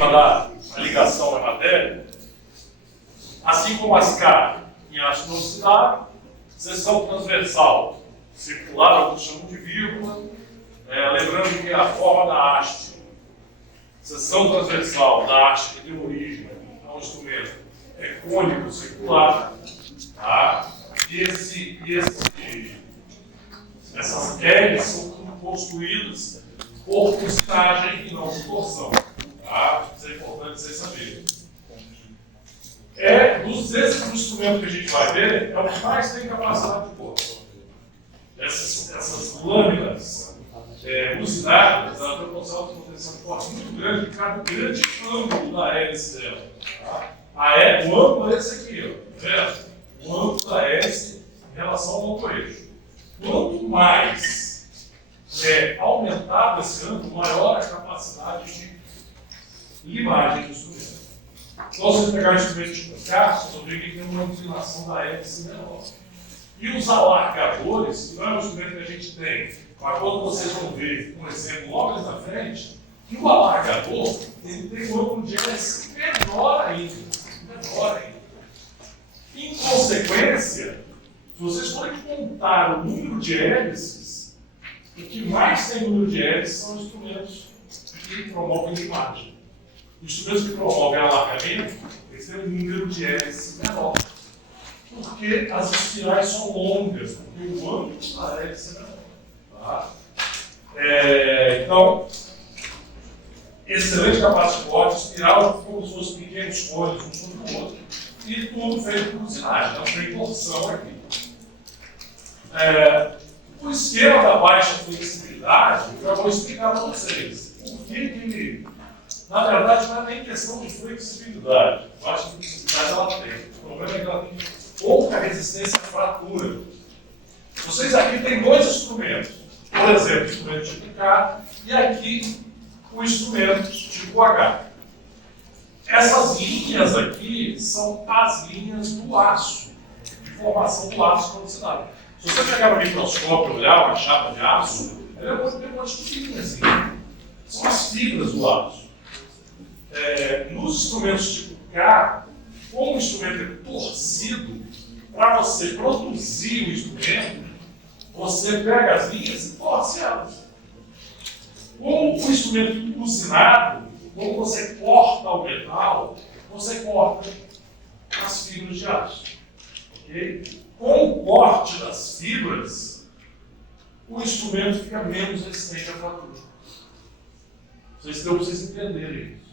para dar a ligação da matéria, assim como as K em haste não oscilável, seção transversal circular, alguns chamam de vírgula, lembrando que a forma da haste, seção transversal da haste que deu origem ao instrumento é cônico circular, tá? E essas L's são constituídas por usinagem e não por torção. Tá? Isso é importante vocês saberem. Desses instrumentos que a gente vai ver, é o que mais tem capacidade de torção. Essas lâminas usinadas, ela tem uma potencial de força muito grande, que cabe um grande ângulo da hélice dela. Tá? O ângulo é esse aqui, ó, tá vendo? O ângulo da hélice em relação ao motor-eixo. Quanto mais aumentado esse ângulo, maior a capacidade de limagem do instrumento. Então, se você pegar o instrumento de K, você vai ver que tem uma inclinação da hélice menor. E os alargadores, que não é um instrumento que a gente tem, mas quando vocês vão ver um exemplo logo ali na frente, que o alargador ele tem um ângulo de hélice menor ainda. Menor ainda. Em consequência, se vocês forem contar o número de hélices, o que mais tem número de hélices são os instrumentos que promovem limagem. Os instrumentos que promovem alargamento, eles têm um número de hélices menor. Porque as espirais são longas, porque o ângulo da hélice é menor. Tá? Então, excelente capacidade de corte, espiral como se fossem pequenos cones um sobre o outro, e tudo feito por usinagem, não tem torção aqui. O esquema da baixa flexibilidade, eu já vou explicar para vocês. Por que ele, na verdade, não é nem questão de flexibilidade. Baixa flexibilidade ela tem. O problema é que ela tem pouca resistência à fratura. Vocês aqui têm dois instrumentos. Por exemplo, o instrumento tipo K e aqui o instrumento tipo H. Essas linhas aqui são as linhas do aço, de formação do aço condicionado. Se você pegar no microscópio e olhar uma chapa de aço, ela tem um monte de fibras. São as fibras do aço. Nos instrumentos tipo K, como o instrumento é torcido, para você produzir o instrumento, você pega as linhas e torce elas. Com o instrumento usinado, quando você corta o metal, você corta as fibras de aço. Okay? Com o corte das fibras, o instrumento fica menos resistente à fratura. Vocês entenderem isso.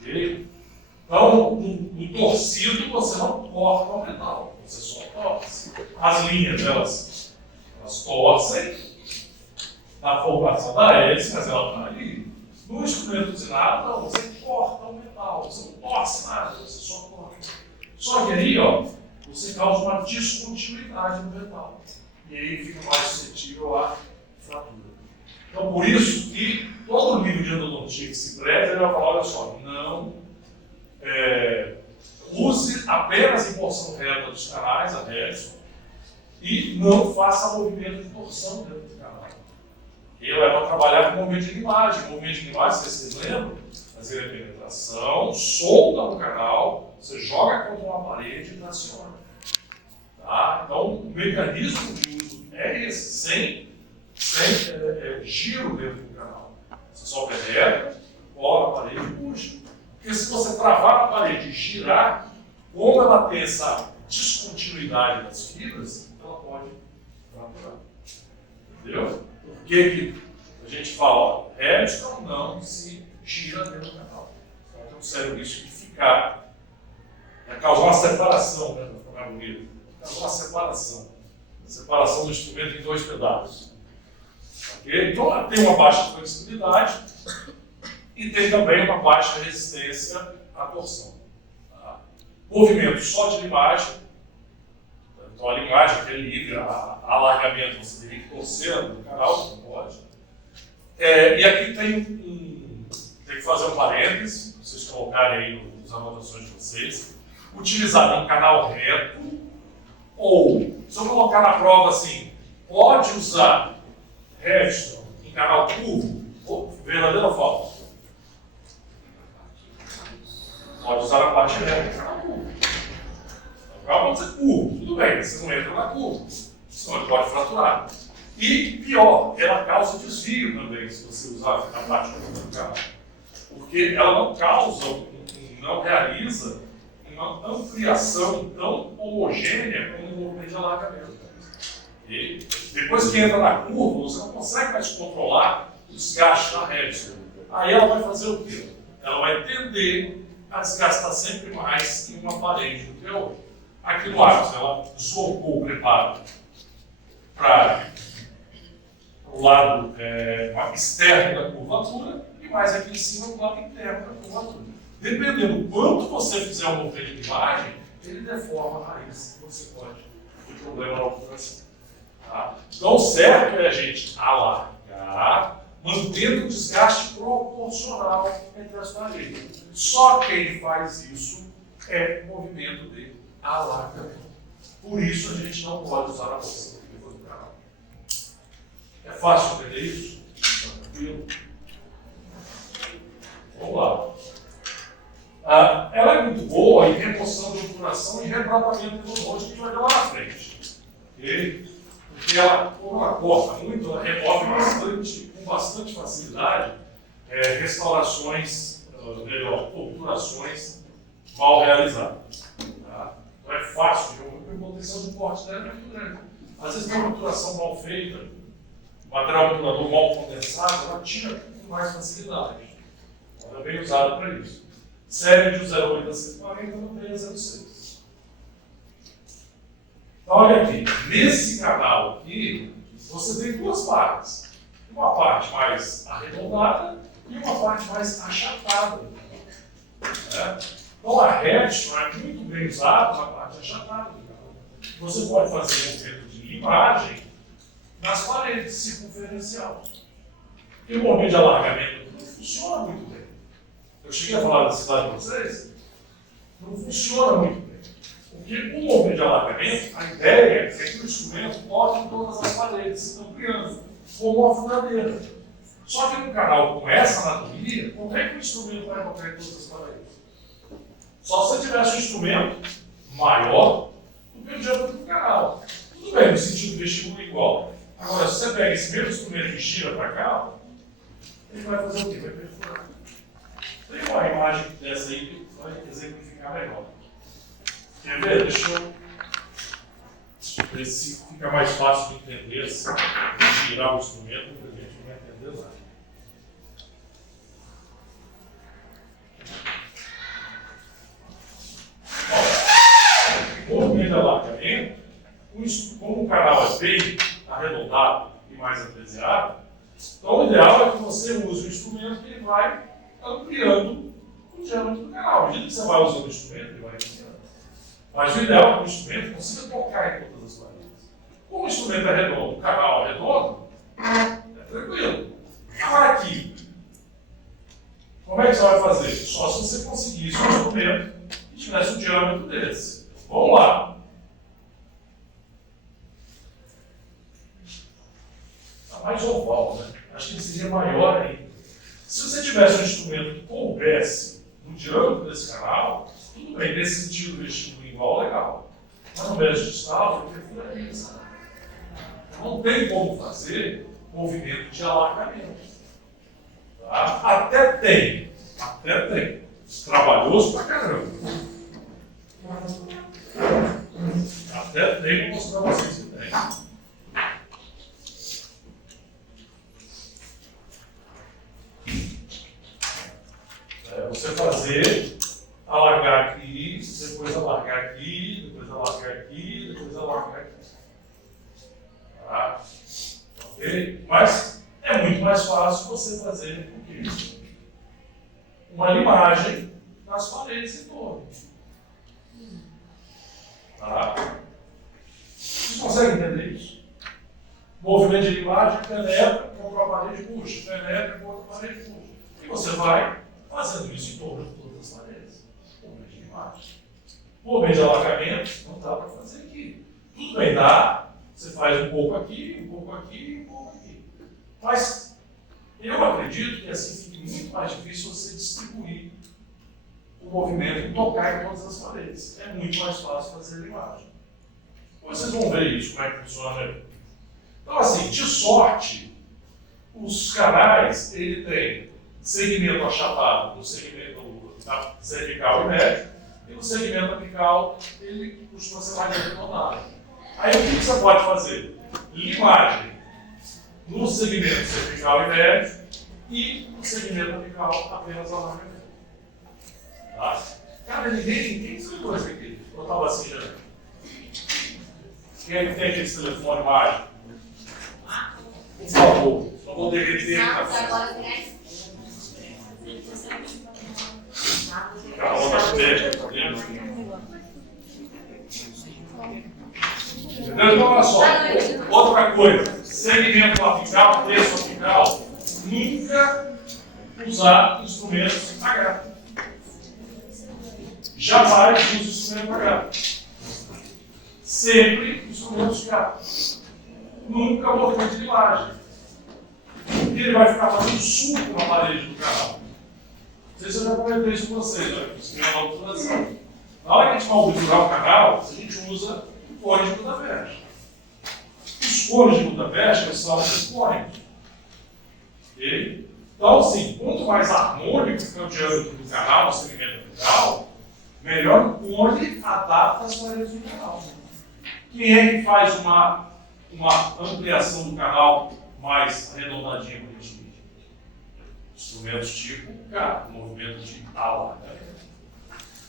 Okay? Então, no torcido, você não corta o metal, você só torce. As linhas, elas torcem na formação da hélice, mas ela está ali. No instrumento usinado, não, você corta o metal, você não torce nada, você só corta. Só que aí, você causa uma descontinuidade no metal. E aí fica mais suscetível à fratura. Então, por isso que todo livro de endodontia que se preza, ele vai falar, olha só, não use apenas em porção reta dos canais, a Redson, e não faça movimento de torção dentro do canal. Ele vai trabalhar com movimento de limagem. O movimento de limagem, vocês lembram? Fazer a penetração, solta no canal, você joga contra uma parede e traciona. Tá? Então, o mecanismo de uso é esse, sem giro dentro do canal. Você só penetra, cola a parede e puxa. Porque se você travar a parede e girar, como ela tem essa descontinuidade das fibras, ela pode fraturar. Entendeu? Por que a gente fala, Redstone não se gira dentro do canal? Então tem um sério risco de ficar, causar uma separação, né? Para ficar bonito. Causar uma separação. A separação do instrumento em dois pedaços. Okay? Então ela tem uma baixa flexibilidade e tem também uma baixa resistência à torção. Tá? Movimento só de limagem. Então a limagem que é livre, alargamento, você teria que torcer no canal, não pode. E aqui tem que fazer um parênteses, para vocês colocarem aí nas anotações de vocês. Utilizado em canal reto, ou, se eu colocar na prova assim, pode usar Redstone em canal curvo, verdadeiro ou falso? pode usar a parte elétrica na curva. O carro pode ser curvo, tudo bem, você não entra na curva, senão ele pode fraturar. E pior, ela causa desvio também, se você usar a parte do carro. Porque ela não causa, não realiza uma ampliação tão homogênea como o movimento de alargamento. E depois que entra na curva, você não consegue mais controlar o desgaste da rede. Aí ela vai fazer o quê? Ela vai tender a desgastar sempre mais em uma parede do que a outra. Aqui no ápice, ela deslocou o preparo para o lado externo da curvatura e mais aqui em cima o lado interno da curvatura. Dependendo do quanto você fizer um movimento de imagem, ele deforma a raiz. Você pode ter problema na obturação. Tá? Então, o certo é a gente alargar, mantendo o desgaste proporcional entre as paredes. Só quem faz isso é movimento de alargamento. Por isso, a gente não pode usar a força do canal. É fácil entender isso? Tranquilo? Vamos lá. Ela é muito boa em remoção de obturação e retratamento do rosto, que a gente vai ver lá na frente. Okay? Porque ela, como ela corta muito, ela remove com bastante facilidade restaurações, obturações mal realizadas. Tá? Então é fácil, o potencial de corte dela é muito grande. Às vezes tem uma obturação mal feita, o material obturador mal condensado, ela tira com mais facilidade. Ela é bem usada para isso. Série de 0,8 a 140 não tem a 0,6. Então, olha aqui, nesse canal aqui, você tem duas partes. Uma parte mais arredondada e uma parte mais achatada. Né? Então, a Redstone é muito bem usada na parte achatada do canal. Você pode fazer movimento de limagem nas paredes circunferencial. E o movimento de alargamento não funciona muito bem. Eu cheguei a falar da cidade para vocês, não funciona muito bem. Porque o movimento de alargamento, a ideia é que o instrumento toque em todas as paredes, ampliando, como uma furadeira. Só que no canal com essa anatomia, como é que o instrumento vai tocar em todas as paredes? Só se você tivesse um instrumento maior do que o diâmetro do canal. Tudo bem, no sentido do vestíbulo igual. Agora, se você pega esse mesmo instrumento e gira para cá, ele vai fazer o quê? Vai perfurar. Tem uma imagem dessa aí que vai exemplificar melhor. Quer ver? Deixa eu ver se fica mais fácil de entender se girar o instrumento, porque a gente não vai entender nada. O movimento de alargamento, como o canal é bem arredondado e mais apreciado, então o ideal é que você use o instrumento que ele vai ampliando o diâmetro do canal. À medida que você vai usando o instrumento, ele vai ampliando. Mas o ideal é que o instrumento consiga tocar em todas as paredes. Como o instrumento é redondo, o canal é redondo, é tranquilo. Agora aqui, como é que você vai fazer? Só se você conseguisse um instrumento que tivesse um diâmetro desse. Vamos lá. Está mais oval, né? Acho que ele seria maior ainda. Se você tivesse um instrumento que coubesse no diâmetro desse canal, tudo bem, nesse sentido vestíbulo igual, legal. Mas no médio distal, ele perfuraria esse canal. Não tem como fazer movimento de alargamento. Tá? Até tem. Trabalhoso pra caramba. Até tem, vou mostrar pra vocês que tem. Você fazer, alargar aqui, depois alargar aqui, depois alargar aqui, depois alargar aqui. Tá? Ok? Mas é muito mais fácil você fazer o quê? Uma limagem nas paredes em torno. Tá? Vocês conseguem entender isso? Movimento de limagem, penetra, contra a parede, puxa, penetra, contra a parede, puxa. E você vai fazendo isso em torno de todas as paredes. Movimento de limagem. Movimento de alargamento, não dá para fazer aqui. Tudo bem, dá. Você faz um pouco aqui, um pouco aqui, um pouco aqui. Mas eu acredito que assim fique muito mais difícil você distribuir o movimento e tocar em todas as paredes. É muito mais fácil fazer a imagem. Vocês vão ver isso, como é que funciona aí. Então, assim, de sorte, os canais, ele tem segmento achatado no segmento cervical e médio, e no segmento apical, ele costuma ser mais arredondado. Aí, o que você pode fazer? Limagem no segmento cervical e médio e no segmento apical apenas alargamento. Tá? Cara, ninguém explicou isso aqui. Eu estava assim já. Quem é que tem aquele telefone mágico? Por favor, só vou derreter aqui na frente. Então, olha só, outra coisa, segmento apical, terço apical, nunca usar instrumentos H. Jamais use instrumento H. Sempre instrumentos K. Nunca movimento de imagem. Porque ele vai ficar fazendo suco na parede do canal. Não sei se eu já comentei isso com vocês, olha, isso é uma obturação. Na hora que a gente vai obturar o canal, a gente usa cones de Budapeste. Os cones de Budapeste são esses cones. Okay? Então, assim, quanto mais harmônico fica o diâmetro do canal, o segmento apical, melhor o cone adapta as paredes do canal. Quem é que faz uma ampliação do canal mais arredondadinha para a gente ver? Instrumentos tipo K, movimento de alargamento.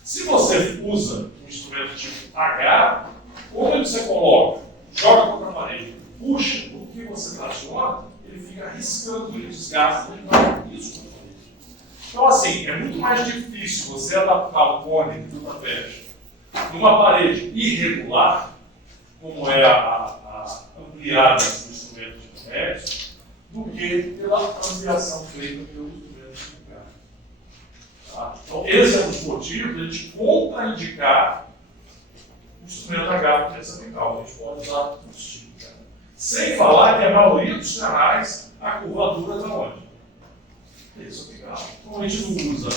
Se você usa um instrumento tipo H, como você coloca, joga contra a parede, puxa, no que você traciona, ele fica riscando, ele desgasta, ele vai risco na parede. Então, assim, é muito mais difícil você adaptar o cone de Budapeste numa parede irregular, como é a ampliada do instrumento de médio, do que pela ampliação feita pelo instrumento de K. Tá? Então, esse é o motivo de a gente contraindicar o instrumento H para terça apical. A gente pode usar os tipos. Sem falar que a maioria dos canais, a curvatura está onde? Terça apical. Então, a gente não usa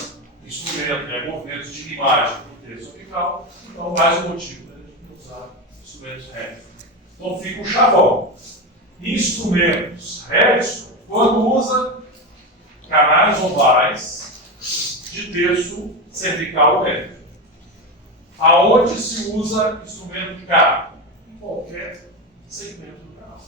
instrumento, movimentos de imagem para terça apical, então mais um motivo da gente não usar instrumentos retos. Então fica o chavão. Instrumentos retos, quando usa canais ovais de terço cervical médio. Aonde se usa instrumento K? Em qualquer segmento do canal.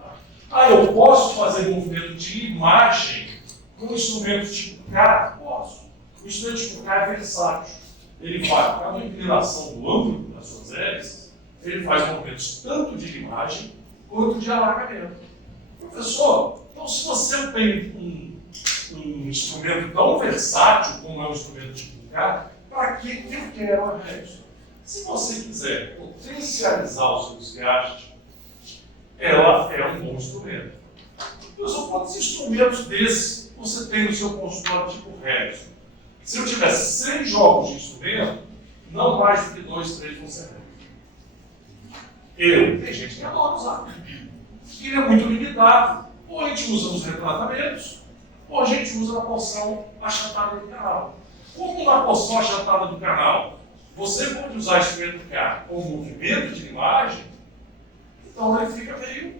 Tá? Ah, eu posso fazer movimento de imagem com instrumento tipo K? Posso. O instrumento tipo K é versátil. Ele vai, por causa da inclinação do ângulo das suas hélices, ele faz movimentos tanto de imagem quanto de alargamento. Professor, então se você tem um instrumento tão versátil como é o instrumento tipo K, para que eu quero a rede? Se você quiser potencializar o seu desgaste, ela é um bom instrumento. Professor, quantos instrumentos desses você tem no seu consultório tipo rede? Se eu tiver 100 jogos de instrumento, não mais do que 2, 3 vão ser redes. Tem gente que adora usar. Ele é muito limitado. Ou a gente usa nos retratamentos, ou a gente usa na porção achatada do canal. Como na porção achatada do canal, você pode usar instrumento K com movimento de imagem, então ele fica meio.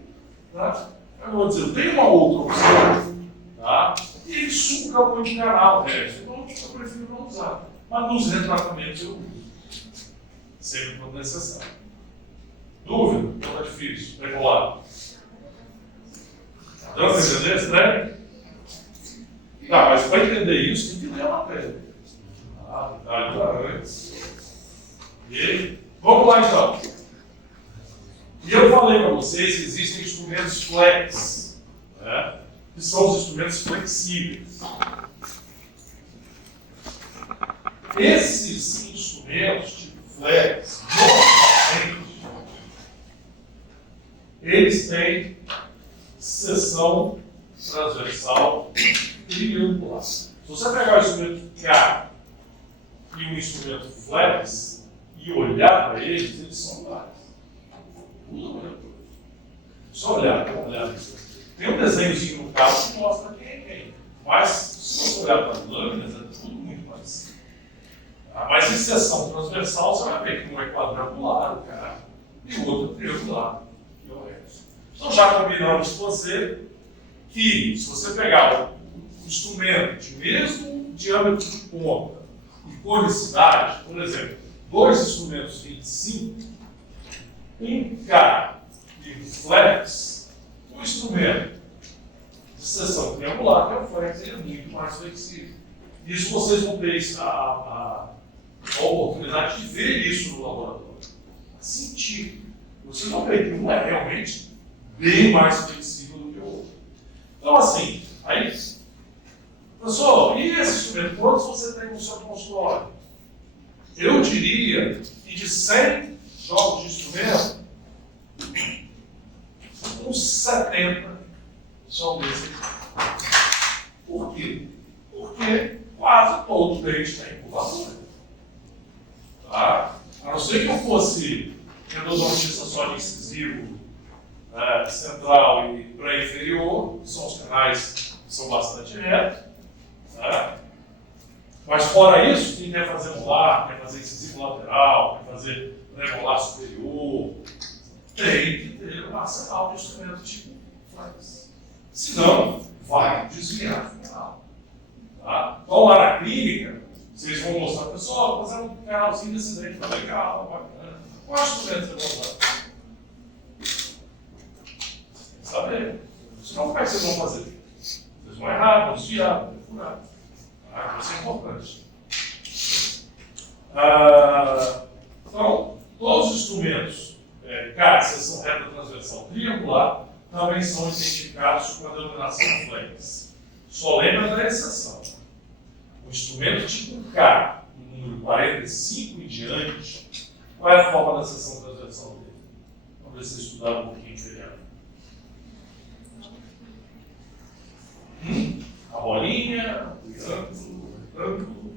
Tá? Eu vou dizer, eu tenho uma outra opção, tá? E ele suga muito o canal, então eu prefiro não usar. Mas nos retratamentos eu uso. Sempre quando necessário. Dúvida? Então tá difícil. Regular. Dá para entender estranho? Tá, mas para entender isso, tem que ler a matéria. E vamos lá então. E eu falei para vocês que existem instrumentos flex, né? Que são os instrumentos flexíveis. Esses instrumentos, tipo flex, normalmente, eles têm seção transversal triangular. Se você pegar o instrumento K e o instrumento flex e olhar para eles são iguais. Só olhar, dá uma olhada. Tem um desenhozinho no carro que mostra quem é quem. Mas, se você olhar para as lâminas, é tudo muito parecido. Tá? Mas em seção transversal, você vai ver que um é quadrangular, cara, e o outro é triangular. Então já combinamos com você que, se você pegar um instrumento de mesmo diâmetro de ponta e conicidade, por exemplo, dois instrumentos 25, um K e um flex, o instrumento de seção triangular, que é o flex, ele é muito mais flexível. Isso vocês vão ter a oportunidade de ver isso no laboratório. Sentir. Vocês vão ver que um é realmente bem mais flexível do que o outro. Então, assim, aí, professor, e esse instrumento? Quantos você tem no seu consultório? Eu diria que de 100 jogos de instrumento, uns 70 são desses. Por quê? Porque quase todo deles tem curvatura. Tá? A não ser que eu fosse endodontista só de incisivo, central e pré-inferior, que são os canais que são bastante retos. Tá? Mas fora isso, quem quer fazer molar, quer fazer incisivo lateral, quer fazer premolar superior, tem que ter um arsenal de instrumento tipo flex. Senão, vai desviar no final. Tá? Então lá na clínica, vocês vão mostrar, pessoal, vou fazer um canalzinho desse dente, tá legal, bacana. Qual instrumento você vai usar? Saber. Senão, como é que vocês vão fazer? Vocês vão errar, vão desviar, vão furar. Tá? Isso é importante. Então, todos os instrumentos, seção reta transversal triangular, também são identificados com a denominação flex. Só lembra da exceção. O instrumento tipo K, no número 45 e diante, qual é a forma da seção transversal dele? Vamos ver se vocês estudaram um pouquinho melhor. A bolinha, o triângulo.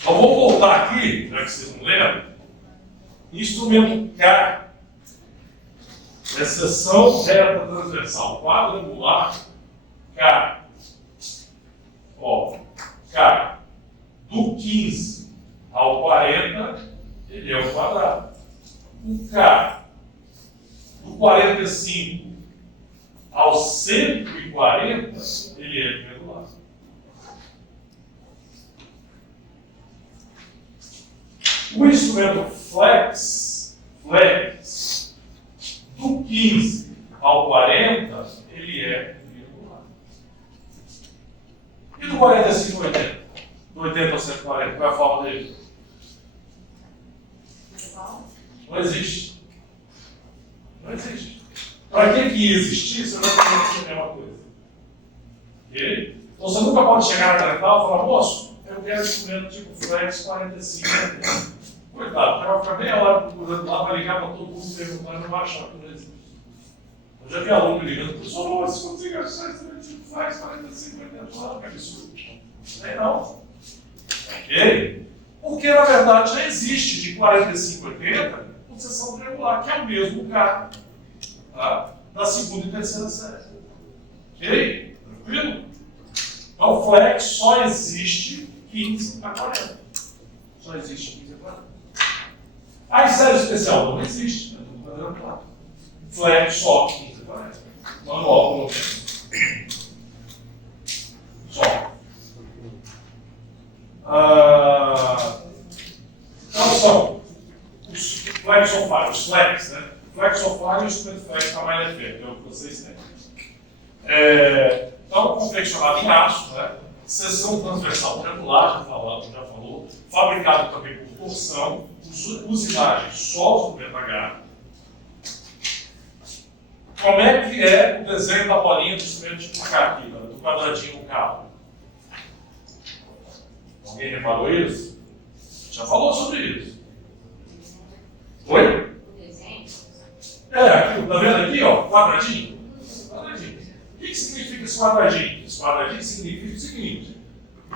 Então vou voltar aqui, já que vocês não lembram. Instrumento K, seção reta transversal quadrangular, K. Ó, K, do 15 ao 40, ele é um quadrado. O K, do 45 ao 140, ele é triangular. O instrumento flex, do 15 ao 40, ele é triangular. E do 45 ao 80? Do 80 ao 140, qual é a forma dele? Não existe. Não existe. Para que ia existir, você vai ter que fazer a mesma coisa. Ok? Então você nunca pode chegar na dental e falar, moço, eu quero instrumento tipo flex 45. Coitado, o cara vai ficar meia hora procurando lá, vai ligar para todo mundo perguntar e não vai achar que não existe. Eu já vi aluno me ligando, professor, moço, você consegue achar instrumento tipo flex 45, 80 lá? Que absurdo. Não. Ok? Porque na verdade já existe de 45 a 80 com seção triangular, que é o mesmo K. Tá? Da segunda e terceira série. Ok? Tranquilo? Então, flex só existe 15 a 40. Só existe 15 a 40. Aí, série especial não existe. Né? Tudo padrão claro. Flex só 15 a 40. Manual, pelo menos. Só. Então, são os flexofly, os flex, né? Flexofly e o instrumento flex está mais efeito, é o que vocês têm. Então, confeccionado em aço, né? Seção transversal triangular, já falou, fabricado também por torção, usinagem só no H. Como é que é o desenho da bolinha do instrumento tipo K aqui, né? Do quadradinho no carro? Alguém reparou isso? Já falou sobre isso. Oi? Aqui, tá vendo aqui, ó, quadradinho? Quadradinho. O que significa esse quadradinho? Esse quadradinho significa o seguinte: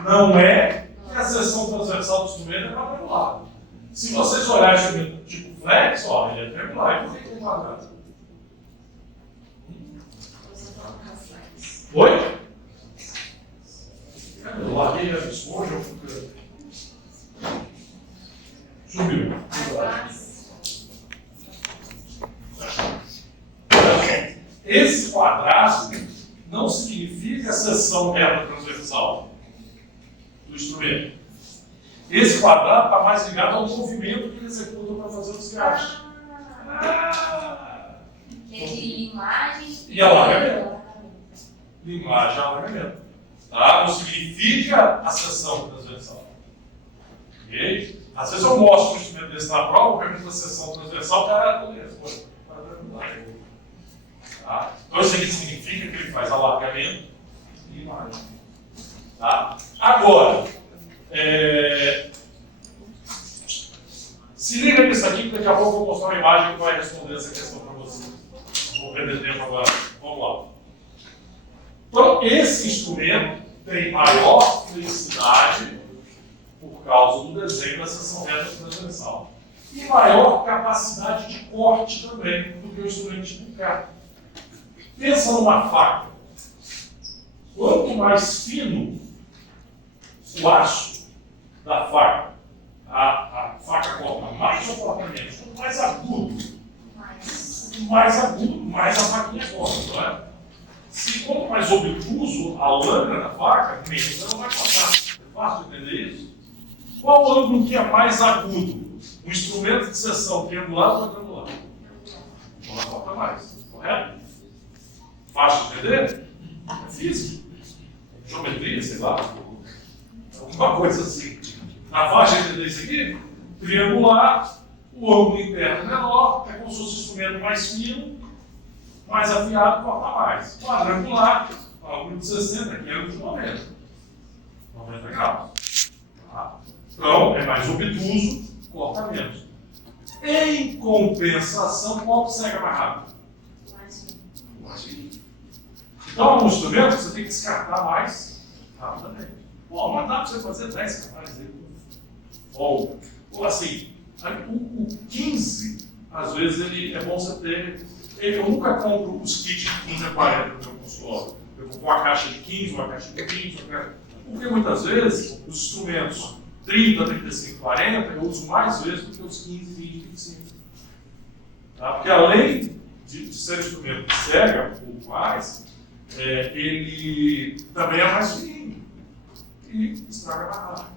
não é que a seção transversal do instrumento é quadrangular. Se vocês olharem o instrumento tipo flex, ó, ele é triangular. E por que é um quadrado? Oi? Eu larguei Hoje eu fico. Subiu. Esse quadrado não significa a seção reta transversal do instrumento. Esse quadrado está mais ligado ao movimento que ele executa para fazer o desgaste. É de limagem e alargamento. Limagem e alargamento. Tá? Não significa a seção transversal. Ok? Às vezes eu mostro um instrumento desse na prova, pergunto a seção transversal, o cara não responde. Tá? Então isso aqui significa que ele faz alargamento e limagem. Tá? Agora, se liga nisso aqui, que daqui a pouco eu vou mostrar uma imagem que vai responder essa questão para você. Não vou perder tempo agora. Vamos lá. Então, esse instrumento tem maior flexibilidade por causa do desenho da seção reta transversal. E maior capacidade de corte também do que o instrumento de bucar. Pensa numa faca. Quanto mais fino o aço da faca, a faca corta mais ou corta menos. Quanto mais agudo, mais a faquinha corta, não é? Se quanto mais obtuso a lâmina da faca, menos ela vai cortar. É fácil entender isso? Qual o ângulo que é mais agudo? Um instrumento de seção triangular ou quadrangular? Então ela corta mais, correto? Fácil de entender? É física. Geometria, sei lá. Alguma coisa assim. Na faixa de entender isso aqui, triangular, o ângulo interno menor, é como se fosse um instrumento mais fino, mais afiado, corta mais. Quadrangular, ângulo de 60, aqui é ângulo de 90. 90 graus. Tá? Então, é mais obtuso, corta menos. Em compensação, qual que segue mais rápido? Mais fino. Então, alguns instrumentos você tem que descartar mais rapidamente. Pô, mas dá para você fazer 10 canais aí. Ou assim, o 15, às vezes, ele é bom você ter. Eu nunca compro os kits de 15 a 40 no meu consultório. Eu compro uma caixa de 15, uma caixa de 20, porque muitas vezes os instrumentos 30, 35, 40 eu uso mais vezes do que os 15, 20, 25. Tá? Porque além de ser um instrumento que cega um pouco mais, ele também é mais fino e estraga mais rápido.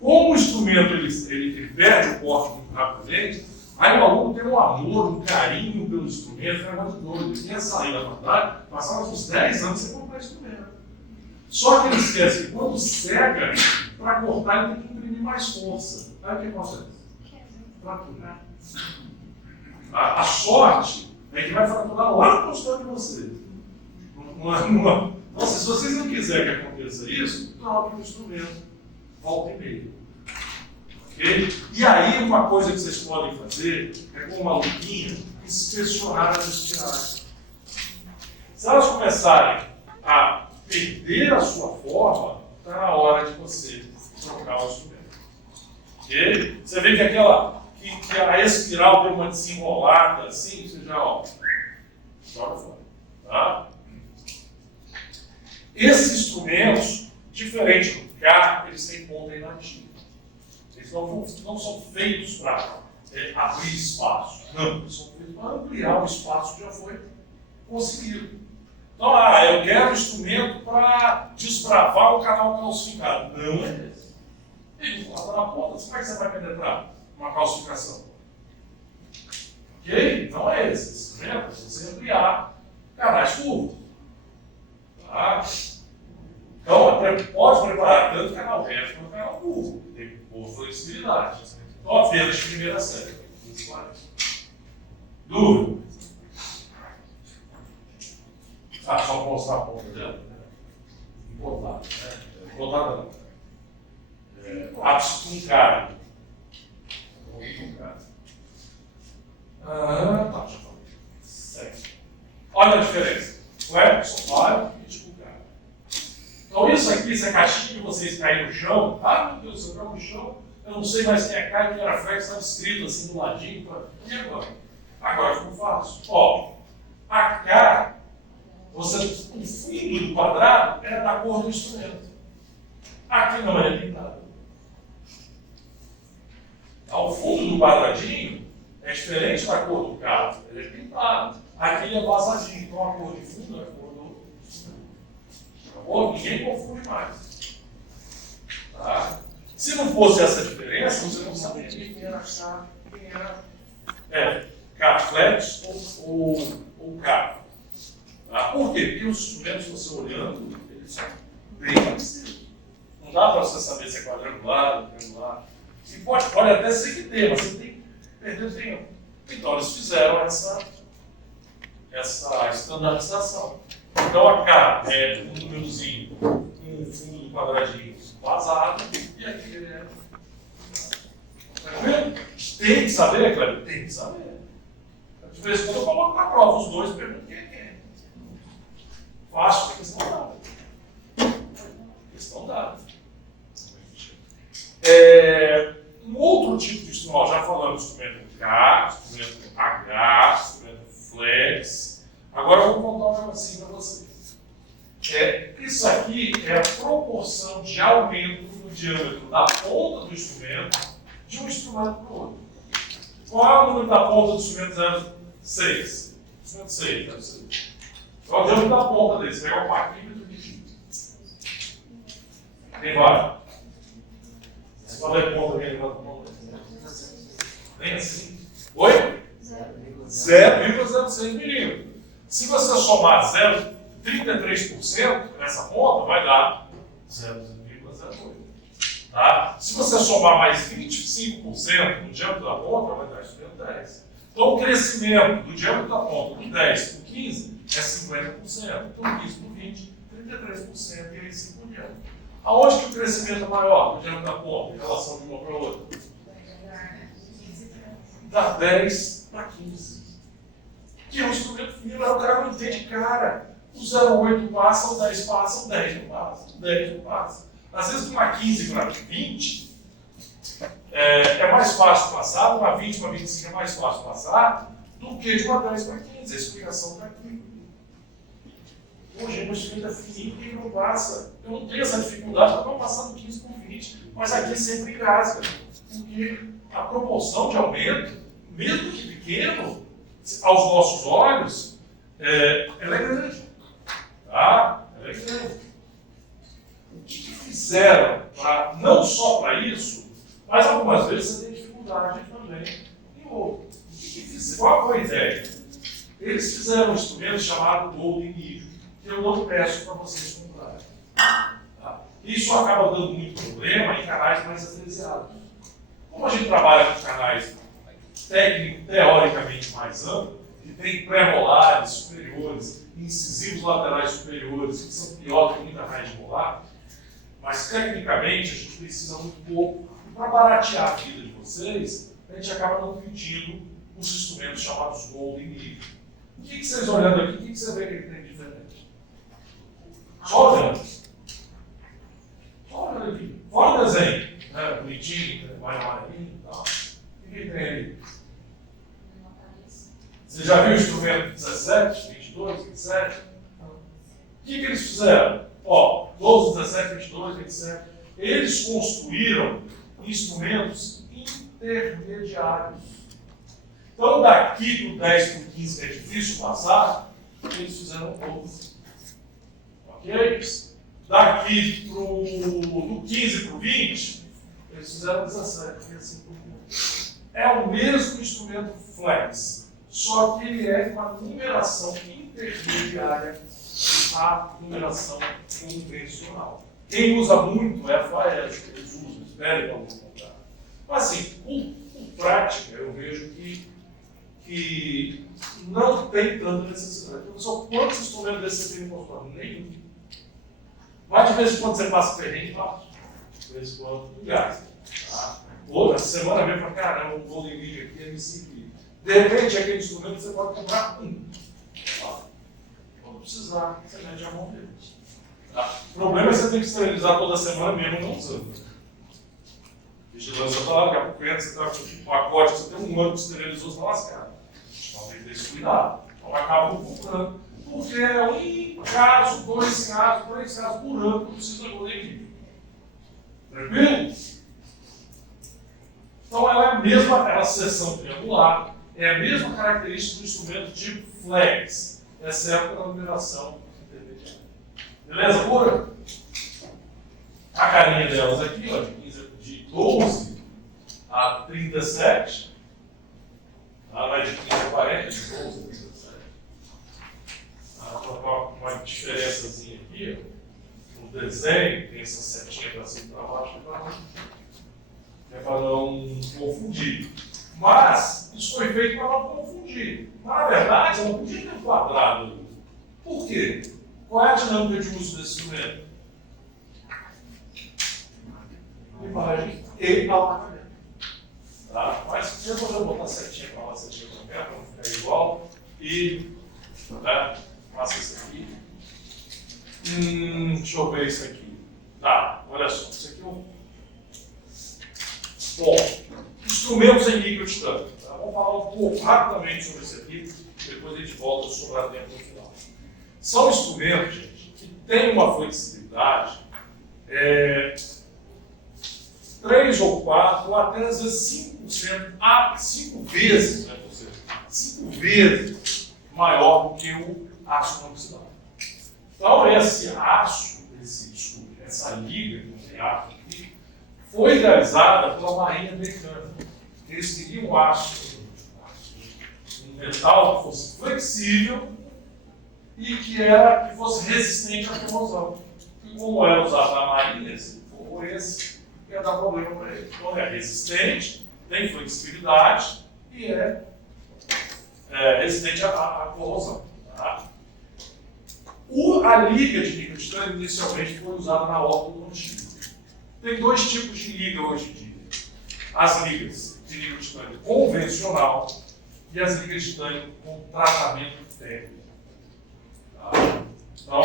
Como o instrumento ele perde o corte muito rapidamente, aí o aluno tem um amor, um carinho pelo instrumento, é muito doido. Ele quer sair da faculdade, passar uns 10 anos sem comprar instrumento. Só que ele esquece que quando cega, para cortar ele tem que imprimir mais força. Aí o que acontece? Fraturar. A sorte é que vai fraturar lá no consultório de você. Nossa, se vocês não quiserem que aconteça isso, troque o instrumento. Volta e meia. Ok? E aí, uma coisa que vocês podem fazer é, com uma lupinha, inspecionar as espirais. Se elas começarem a perder a sua forma, está na hora de você trocar o instrumento. Ok? Você vê que a espiral deu uma desenrolada assim, você já, joga fora. Tá? Esses instrumentos, diferente do carro, eles têm ponta inativa. Eles não são feitos para abrir espaço. Não, eles são feitos para ampliar o espaço que já foi conseguido. Então, eu quero um instrumento para desbravar o canal calcificado. Não é esse. Ele corta na ponta, como é que você vai penetrar uma calcificação? Ok? Não é esse. Esse instrumento é você ampliar canais curvos. Tá? Então, pode preparar tanto canal reto quanto canal curvo. Tem boa flexibilidade. Então, apenas de primeira série. Dúvida? Só mostrar a ponta dela. Botada, né? Botada não. Ápice truncado. Tá, já falei. Segue. Olha a diferença. Ué, sofá e truncado. Então, isso aqui, essa caixinha que vocês caem no chão, meu Deus, eu caio no chão, eu não sei mais quem é Caio, quem era Fred, estava escrito assim do ladinho. E agora? Agora ficou fácil. A K, o fundo do quadrado era da cor do instrumento. Aqui não é pintado. Ao fundo do quadradinho é diferente da cor do carro, ele é pintado. Aqui ele é vazadinho, então a cor de fundo é a cor do instrumento. Acabou? Ninguém confunde mais. Tá? Se não fosse essa diferença, você não saberia quem era K, quem era K flat ou K. Tá? Por quê? Porque os instrumentos, você olhando, eles são bem parecidos. Não dá para você saber se é quadrangular, triangular. E pode até ser que tenha, mas você tem que perder tempo. Então eles fizeram essa estandarização. Então a K é um númerozinho no fundo do quadradinho vazado e aqui ele é. Tranquilo? Tem que saber, Cleber? Tem que saber. De vez em quando eu coloco na prova os dois e pergunto quem é quem. Fácil, questão dada. Questão dada. Um outro tipo de instrumento, já falamos, instrumento K, instrumento H, instrumento flex. Agora eu vou contar um negocinho para vocês. Isso aqui é a proporção de aumento no diâmetro da ponta do instrumento de um instrumento para o outro. Qual é o número da ponta do instrumento 06? Instrumento 6, deve ser. Qual é o diâmetro da ponta dele? Você pega o parquímetro e divide. Tem vários. Qual é a ponta dele? Nem assim. Oi? 0,06 milímetros. Se você somar 0,33% nessa ponta, vai dar 0,08. Tá? Se você somar mais 25% no diâmetro da ponta, vai dar 10. Então o crescimento do diâmetro da ponta do 10 por 15 é 50%. Então 15 por 20, 33% e assim por diante. Aonde que o crescimento é maior no diâmetro da ponta em relação de uma para a outra? Da 10 para 15. Que é um instrumento fino, o cara não entende, cara. O 0,8 passa, o 10 passa, o 10 não passa, o 10 não passa. Às vezes, de uma 15 para 20, é mais fácil passar, de uma 20 para 25 é mais fácil passar, do que de uma 10 para 15. A explicação está aqui. Hoje, o instrumento é fininho e não passa. Eu não tenho essa dificuldade para não passar do 15 por 20, mas aqui sempre engasga. Porque a proporção de aumento, mesmo que pequeno, aos nossos olhos, ela é grande. Tá? Ela é grande. O que fizeram para, não só para isso, mas algumas vezes você tem dificuldade também em outro. Qual foi a ideia? Eles fizeram um instrumento chamado Golden Eagle, que eu não peço para vocês comprarem. Tá? Isso acaba dando muito problema em canais mais apreciados. Como a gente trabalha com canais teoricamente mais amplos, que tem pré-molares superiores, incisivos laterais superiores, que são pior que muita raiz molar, mas tecnicamente a gente precisa muito pouco. E para baratear a vida de vocês, a gente acaba não pedindo os instrumentos chamados Golden Eagle. O que vocês olhando aqui, o que você vê que ele tem de diferente? Só olhando. Só olhando aqui. Fora o desenho, né? Bonitinho, mais amarelinho e tal. O que tem ali? Você já viu o instrumento 17, 22, 27? O que eles fizeram? 12, 17, 22, 27. Eles construíram instrumentos intermediários. Então, daqui do 10 por 15, que é difícil passar, eles fizeram 12. Ok? Daqui do 15 para o 20, eles fizeram 17. E assim por diante. É o mesmo instrumento flex, só que ele é uma numeração intermediária à numeração convencional. Quem usa muito é a FAES, que eles usam, eles pedem para alguns comprar. Mas assim, por prática, eu vejo que não tem tanta necessidade. Então, só quantos instrumentos desses você tem comprado? Nenhum. Mas de vez em quando você passa perrengue, passa. De vez em quando, gasta. Tá? Outra semana vem para caramba, o Golden Eagle aqui, MC. De repente, aquele instrumento você pode comprar um. Tá? Quando precisar, você mete a mão dele. Tá? O problema é que você tem que esterilizar toda semana mesmo não usando. Vigilância está lá, daqui a pouco entra, você está com um pacote, você tem um ano que esterilizou, você está lascado. Então tem que ter esse cuidado. Então acaba comprando. Porque é um caso, 2 casos, 3 casos por ano que precisa de Golden Eagle. Tranquilo? Então ela é a mesma, ela seção triangular, é a mesma característica do instrumento tipo flex, exceto a numeração intermediária. Beleza, pura? A carinha delas aqui, ó, de 12 a 37. Ela vai de 15 a 40, de 12 a 37. Uma diferençazinha aqui, ó, no desenho, tem essa setinha para cima e para baixo, para não confundir. Mas isso foi feito para não confundir. Mas, na verdade, não podia ter um quadrado ali. Por quê? Qual é a dinâmica de uso desse instrumento? Imagem e alargamento. Tá? Mas eu vou botar setinha para lá, setinha para cá, para não ficar igual. E faça isso aqui. Deixa eu ver isso aqui. Tá, olha só. Isso aqui é um. Bom, instrumentos em microtitânio. Tá? Vamos falar um pouco rapidamente sobre isso aqui, depois a gente volta sobre a tempo no final. São instrumentos, gente, que têm uma flexibilidade 3 ou 4, ou até às vezes 5%, 5 vezes, né, 5 vezes maior do que o aço inoxidável. Então, esse aço, essa liga que não tem aço aqui, foi realizada pela Marinha Americana. Eles queriam um aço, um metal que fosse flexível e que fosse resistente à corrosão. E como era usado na Marinha, esse ia dar problema para ele. Então é resistente, tem flexibilidade e é resistente à corrosão. Tá? A liga de microtitânio inicialmente foi usada na órbita contínua. Tem 2 tipos de liga hoje em dia. As ligas de microtitânio convencional e as ligas de titânio com tratamento térmico. Tá? Então,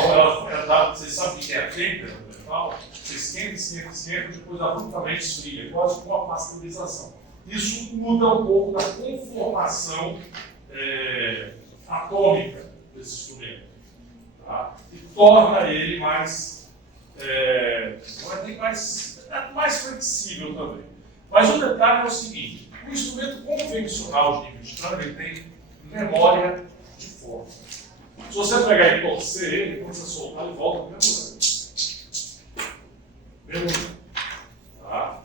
vocês sabem o que é a têmpera do metal? Você esquenta, depois abruptamente esfria, quase como uma pasteurização. Isso muda um pouco da conformação atômica desse instrumento. Tá? E torna ele mais mais flexível também. Mas o detalhe é o seguinte: o instrumento convencional de nível de titânio ele tem memória de forma. Se você pegar e torcer ele, quando você soltar, ele volta para o mesmo lugar. Tá?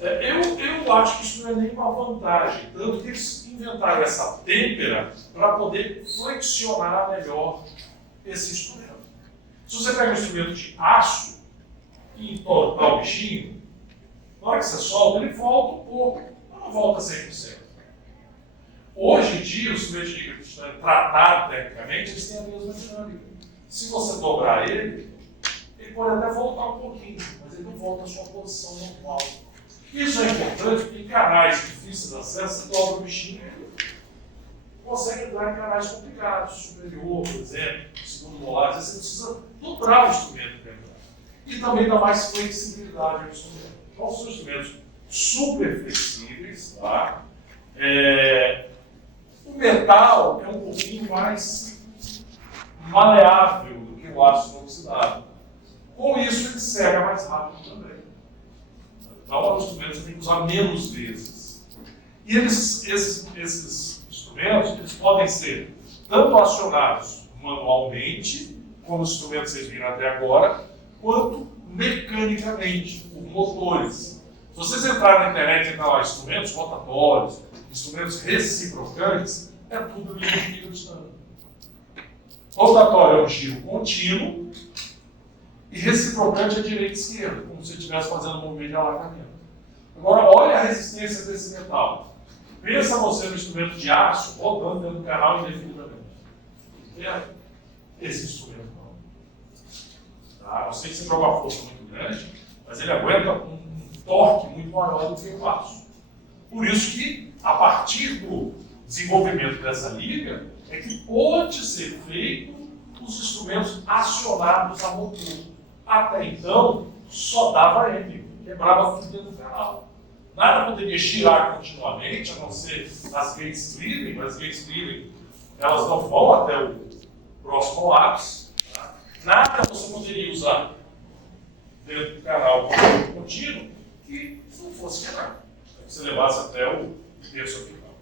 Eu acho que isso não é nenhuma vantagem, tanto que eles inventaram essa têmpera para poder flexionar melhor esse instrumento. Se você pega um instrumento de aço e entortar o bichinho, na hora que você solta, ele volta um pouco, mas não volta 100%. Hoje em dia, os instrumentos de microtitânio tratados tecnicamente, eles têm a mesma dinâmica. Se você dobrar ele pode até voltar um pouquinho, mas ele não volta à sua posição normal. Isso é importante porque em canais difíceis de acesso, você dobra o bichinho e consegue entrar em canais complicados, superior, por exemplo, segundo molar, às vezes você precisa dobrar o instrumento para entrar. E também dá mais flexibilidade ao instrumento. Então, são instrumentos super flexíveis, tá? O metal é um pouquinho mais maleável do que o aço inoxidável. Com isso, ele seca mais rápido também. Então, os instrumentos você tem que usar menos vezes. E esses instrumentos eles podem ser tanto acionados manualmente, como os instrumentos que vocês viram até agora, quanto mecanicamente, por motores. Se vocês entrarem na internet e entrar lá instrumentos rotatórios, instrumentos reciprocantes, é tudo liga de microtitânio. Rotatório é um giro contínuo e reciprocante é direita e esquerda, como se estivesse fazendo um movimento de alargamento. Agora, olha a resistência desse metal. Pensa você no instrumento de aço rodando dentro do canal indefinidamente. Esse instrumento não. Tá? Eu sei que você joga uma força muito grande, mas ele aguenta um torque muito maior do que o aço. Por isso que, a partir do desenvolvimento dessa liga, é que pode ser feito os instrumentos acionados a motor. Até então, só dava M, quebrava tudo dentro do canal. Nada poderia girar continuamente, a não ser as gates clearing, mas as gates clearing elas não vão até o próximo ápice. Tá? Nada você poderia usar dentro do canal contínuo que não fosse quebrar. Que você levasse até o terço apical.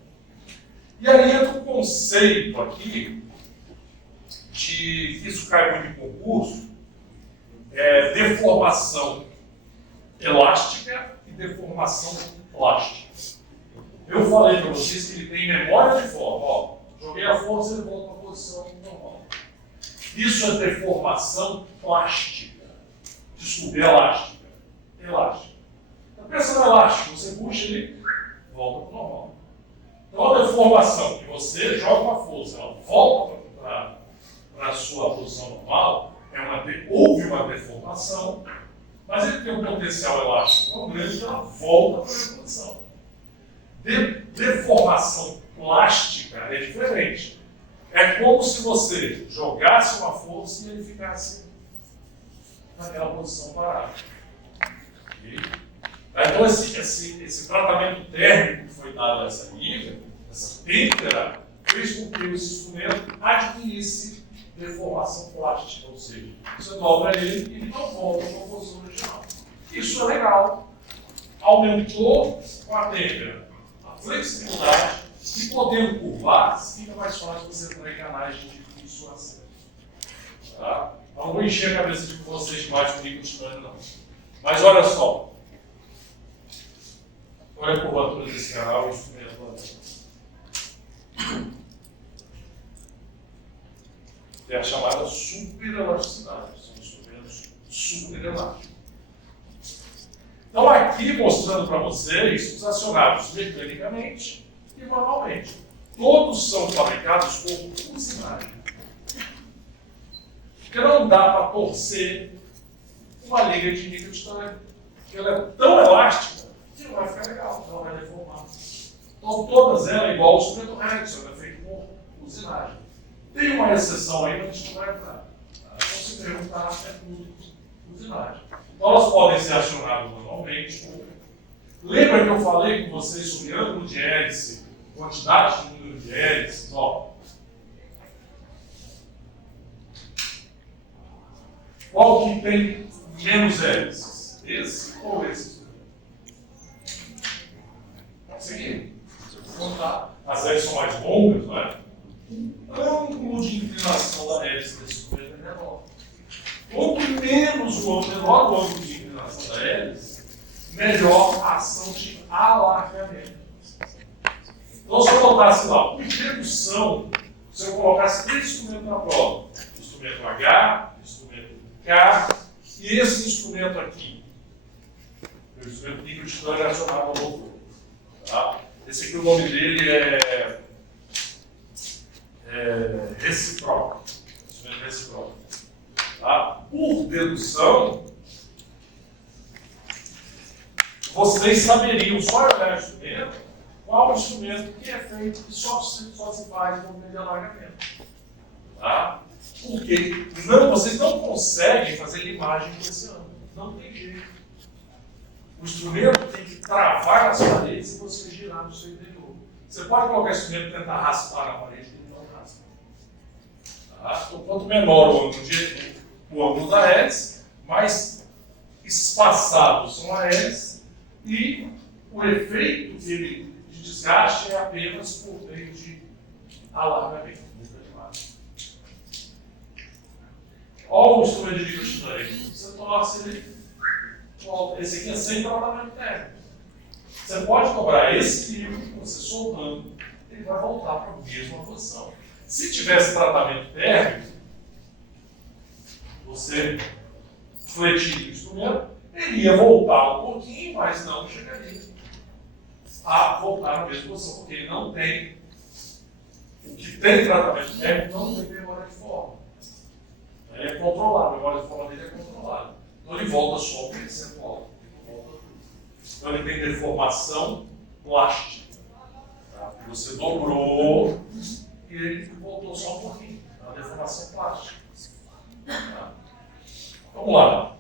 E aí entra um conceito aqui de que isso cai muito em concurso, deformação elástica e deformação plástica. Eu falei para vocês que ele tem memória de forma. Ó, joguei a força e ele volta para a posição normal. Isso é deformação plástica. Desculpe, elástica. Elástica. Então, pensa no elástico, você puxa ele, volta para o normal. Então, a deformação que você joga uma força, ela volta para a sua posição normal, houve uma deformação, mas ele tem um potencial elástico tão grande que ela volta para a posição. Deformação plástica é diferente. É como se você jogasse uma força e ele ficasse naquela posição parada. Okay? Então, esse tratamento térmico que foi dado a essa liga, essa píntera, fez com que esse instrumento adquirisse deformação plástica, ou seja, você dobra ele e ele não volta para a posição original. Isso é legal. Aumentou com a píntera a flexibilidade e, podendo curvar, fica mais fácil você entrar em canais de difícil acesso. Tá? Eu não vou encher a cabeça de vocês mais com microestranho, não. Mas olha só. Olha a curvatura desse canal e o instrumento lá dentro. É a chamada superelasticidade. São instrumentos superelásticos. Então, aqui mostrando para vocês os acionados mecanicamente e manualmente. Todos são fabricados por usinagem. Porque não dá para torcer uma liga de níquel de titânio. Porque ela é tão elástica que não vai ficar legal, ela vai deformar. Então, todas elas, igual o instrumento Redson, é feito por usinagem. Tem uma exceção aí, mas a gente não vai entrar. Então, se perguntar, é tudo usinagem. Então, elas podem ser acionadas manualmente. Lembra que eu falei com vocês sobre ângulo de hélice, quantidade de número de hélices? Ó. Qual que tem menos hélices? Esse ou esse? Esse aqui. As hélices são mais longas, não é? O ângulo de inclinação da hélice desse instrumento é menor. Quanto menos menor o ângulo de inclinação da hélice, melhor a ação de alargamento. Então, se eu botasse lá uma redução, se eu colocasse três instrumentos na prova, o instrumento H, o instrumento K e esse instrumento aqui, o instrumento níquel de titânio acionado ao motor. Tá? Esse aqui, o nome dele é recíproco. Instrumento recíproco. Tá? Por dedução, vocês saberiam só olhar o instrumento, qual o instrumento que é feito que só se faz no meio de alargamento. Tá? Porque vocês não conseguem fazer imagem com esse ângulo. Não tem jeito. O instrumento tem que travar nas paredes e você girar no seu interior. Você pode colocar o instrumento e tentar raspar na parede, ele não raspa. Tá? Então, quanto menor o ângulo da hélice, mais espaçados são as hélices e o efeito de desgaste é apenas por meio de alargamento. Olha o instrumento de níquel de titânio. Você torce ele, volta. Esse aqui é sem tratamento térmico. Você pode cobrar esse nível, você soltando, ele vai voltar para a mesma posição. Se tivesse tratamento térmico, você fletir o instrumento, ele ia voltar um pouquinho, mas não chegaria a voltar na mesma posição, porque ele não tem. O que tem tratamento térmico não tem memória de forma. Ele é controlado, a memória de forma dele é controlada. Então ele volta só o percentual. Então ele tem deformação plástica. Tá? Você dobrou e ele voltou só um pouquinho. É uma deformação plástica. Tá? Vamos lá.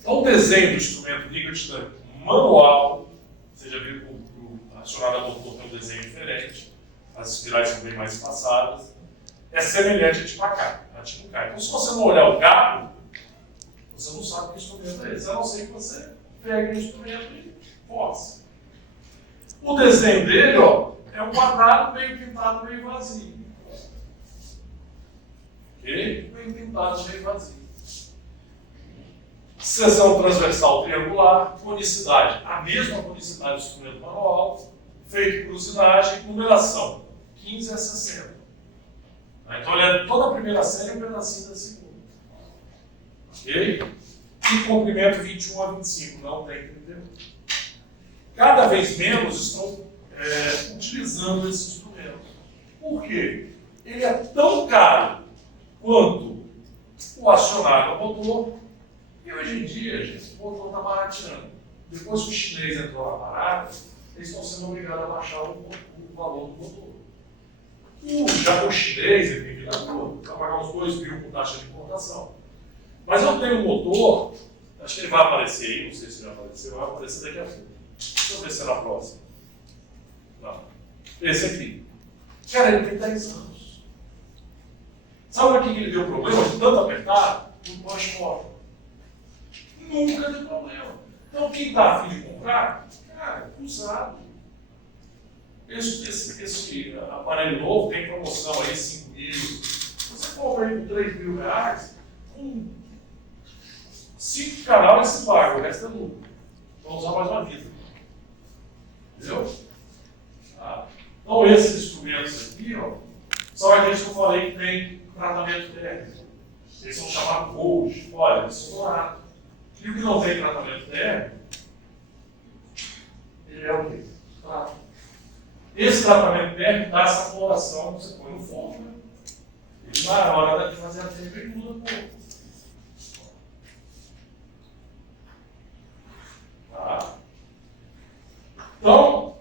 Então o desenho do instrumento níquel de titânio manual, você já viu que o acionado a motor tem um desenho diferente, as espirais são bem mais espaçadas, é semelhante a tipo K. Então, se você não olhar o cabo, Você não sabe que instrumento é esse, a não ser que você pegue o instrumento e force. O desenho dele, ó, é um quadrado meio pintado, meio vazio. Ok? Meio pintado, meio vazio. Seção transversal triangular, conicidade, a mesma conicidade do instrumento manual, feito por usinagem, numeração, 15 a 60. Então, olha, toda a primeira série é um pedacinho da segunda. Ok? E comprimento 21 a 25, não tem 31. Cada vez menos estão utilizando esse instrumento. Por quê? Ele é tão caro quanto o acionário ao motor, e hoje em dia, gente, o motor está barateando. Depois que o chinês entrou na parada, eles estão sendo obrigados a baixar o valor do motor. Já o chinês, ele tem virador, vai pagar uns 2 mil por taxa de importação. Mas eu tenho um motor, acho que ele vai aparecer aí, não sei se já apareceu, vai aparecer daqui a pouco. Deixa eu ver se é na próxima. Não. Esse aqui. Cara, ele tem 10 anos. Sabe por que ele deu problema de tanto apertar? No pós-moto. Nunca deu problema. Então, quem está afim de comprar, cara, usado. Esse aparelho novo tem promoção aí, 5 mil. Você compra aí por 3 mil reais, com 5 canais você paga, o resto é lucro. Vamos usar mais uma vida. Entendeu? Então, esses instrumentos aqui, ó, são aqueles que eu falei que tem tratamento térmico. Eles são chamados Gold. Olha, eles são dourados. E o que não tem tratamento térmico, ele é o quê? Esse tratamento térmico dá essa coloração que você põe no fogo, né? E na hora de fazer a térmica, ele muda um pouco. Tá? Então,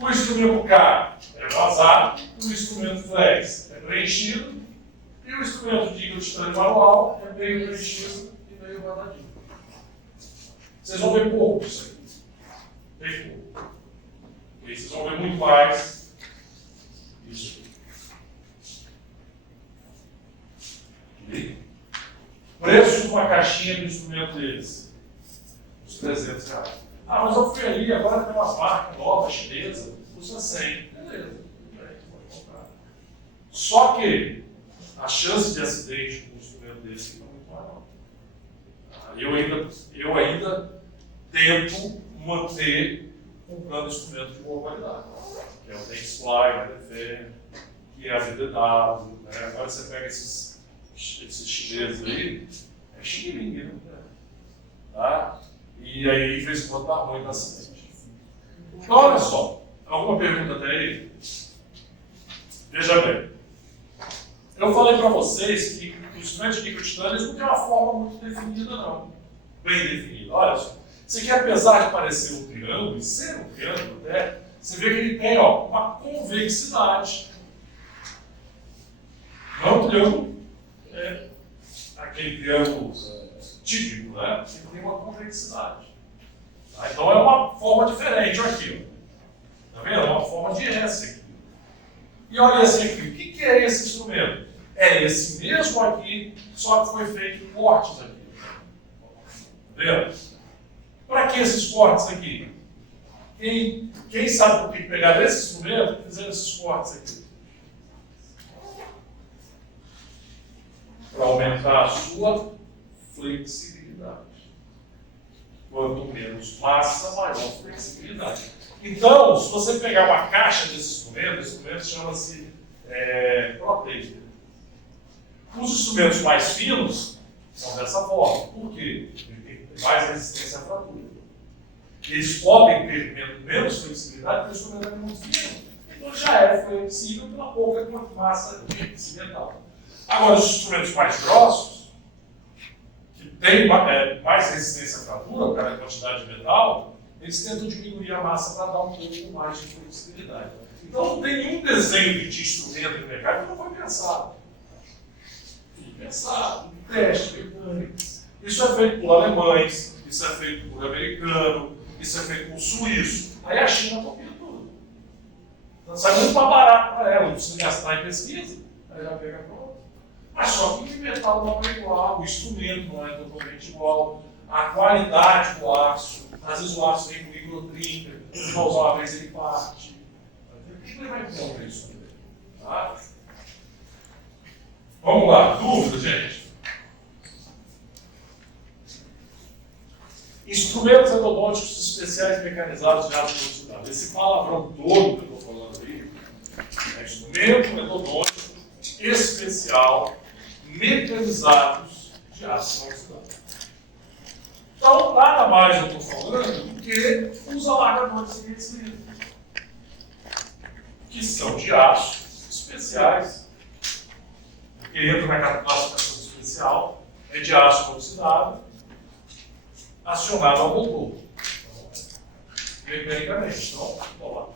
o instrumento K é vazado, o instrumento flex é preenchido, e o instrumento de titânio manual é meio preenchido e meio vazadinho. Vocês vão ver pouco isso aqui. Bem pouco. E vocês vão ver muito mais isso. E preço de uma caixinha de instrumento deles. Uns 300 reais. Mas eu fui ali, agora tem umas marcas novas, chinesas, custa 100. Beleza. Pode comprar. Só que a chance de acidente com um instrumento desse não é muito maior. Eu ainda tento manter comprando instrumento de boa qualidade, que é o Dentsply, a DFE, que é a VDW, né? Agora você pega esses chineses aí, é xing-ling, né? Tá? E aí, de vez em quando, tá ruim no acidente. Então, olha só, alguma pergunta até aí? Veja bem, eu falei para vocês que os instrumentos de níquel-titânio não tem uma forma muito definida, não. Bem definida. Olha só. Isso aqui, apesar de parecer um triângulo, e ser um triângulo até, você vê que ele tem uma convexidade. Não é um triângulo, é aquele triângulo típico, né? Ele tem uma convexidade. Tá? Então é uma forma diferente aqui. Ó. Tá vendo? É uma forma de S aqui. E olha esse aqui. O que é esse instrumento? É esse mesmo aqui, só que foi feito em cortes aqui. Tá vendo? Para que esses cortes aqui? Quem sabe por que pegaram esse instrumento e fizeram esses cortes aqui? Para aumentar a sua flexibilidade. Quanto menos massa, maior flexibilidade. Então, se você pegar uma caixa desse instrumento, esse instrumento chama-se Protec. Os instrumentos mais finos são dessa forma. Por quê? Mais resistência à fratura. Eles podem ter menos flexibilidade porque o instrumento é muito fino. Então já é flexível pela pouca massa cimental. Agora, os instrumentos mais grossos, que têm mais resistência à fratura, por causa da quantidade de metal, eles tentam diminuir a massa para dar um pouco mais de flexibilidade. Então não tem nenhum desenho de instrumento no mercado que não foi pensado. Tudo pensado, tudo teste, mecânico. Isso é feito por alemães, isso é feito por americano, isso é feito por suíço. Aí a China copia tudo. Então sai muito mais barato para ela, não precisa gastar em pesquisa, aí já pega pronto. Mas só que o metal não é igual, o instrumento não é totalmente igual, a qualidade do aço, às vezes o aço vem com microtrinca, você vai usar uma vez ele parte. Tem que levar em conta isso também. Tá? Vamos lá, dúvida, gente? Instrumentos endodônticos especiais mecanizados de alta velocidade. Esse palavrão todo que eu estou falando aí é instrumento endodôntico especial mecanizados de aço inoxidável. Então, nada mais eu estou falando do que os alargadores que eles livros, que são de aço especiais, que entra na classificação especial, é de aço inoxidável, acionado ao motor, mecanicamente. Então, vamos lá.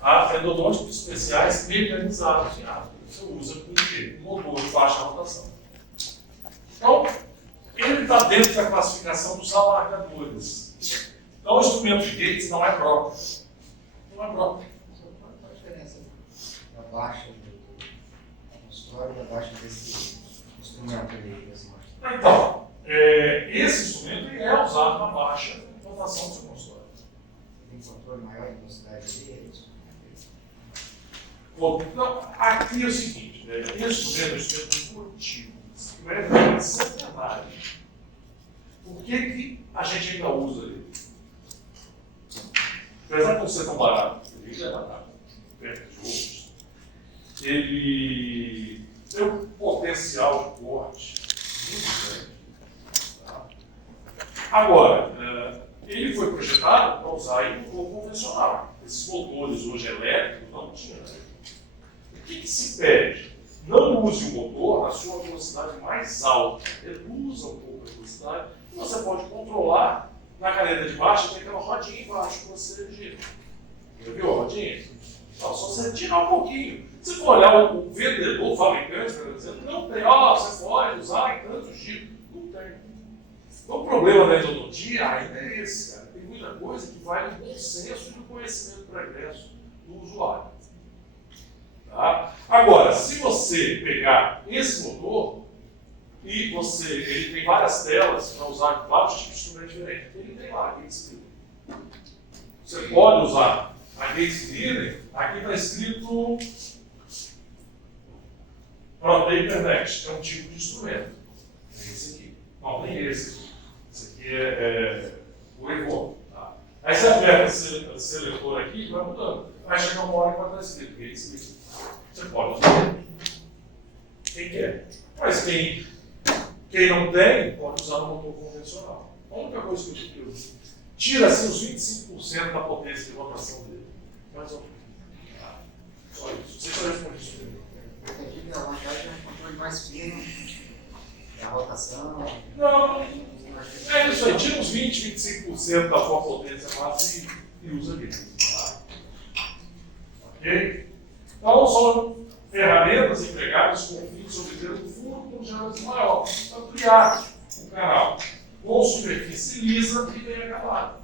Há endodônticos especiais mecanizados em aço. Você usa com o quê? Motor de baixa rotação. Então, ele está dentro da classificação dos alargadores. Então, o instrumento de Gates não é próprio. Não é próprio. Qual a diferença da baixa do consultório e da baixa desse instrumento aí? Então, esse instrumento ele é usado na baixa rotação do seu consultório. Tem controle maior de velocidade ali? É isso? Bom, então, aqui é o seguinte, esse instrumento é um instrumento esportivo. Não é centenário. Por que a gente ainda usa ele? Apesar de não ser tão barato, ele é barato, perto de outros, ele tem um potencial de corte muito grande. Tá? Agora, ele foi projetado para usar em motor convencional. Esses motores hoje elétricos não tinham. O que se pede? Não use o motor na sua velocidade mais alta. Reduza um pouco a velocidade e você pode controlar. Na caneta de baixo tem aquela rodinha embaixo que você gira. Já viu a rodinha? Então, só você tirar um pouquinho. Se for olhar o vendedor, o fabricante, por exemplo, não tem, você pode usar em tanto giro. Não tem. Então, o problema da endodontia ainda é esse, cara. Tem muita coisa que vai no bom senso e no conhecimento pregresso do usuário. Tá? Agora, se você pegar esse motor e ele tem várias telas para usar vários tipos de instrumento diferente. Ele tem lá a Gates Leader. Você pode usar a Gates Leader, aqui está escrito Protaper Next, é um tipo de instrumento. É esse aqui. Não, nem esse aqui. Esse aqui é o Evo. Tá? Aí você aperta esse seletor aqui e vai mudando. Vai chegar uma hora que vai estar escrito Gates Leader. Você pode usar. Quem quer? Mas quem não tem, pode usar no motor convencional. A única coisa que eu tira assim, os 25% da potência de rotação dele. Mais ou menos. Só isso. Você só responde isso mesmo. Eu entendi que a vantagem é um controle mais fino, a rotação. Não, é isso aí. Tira uns 20, 25% da sua potência base e usa ali. Tá? Ok? Então, são ferramentas empregadas com o fim de obter um fundo com diâmetro maior, ampliar o canal, com superfície lisa e bem acabada.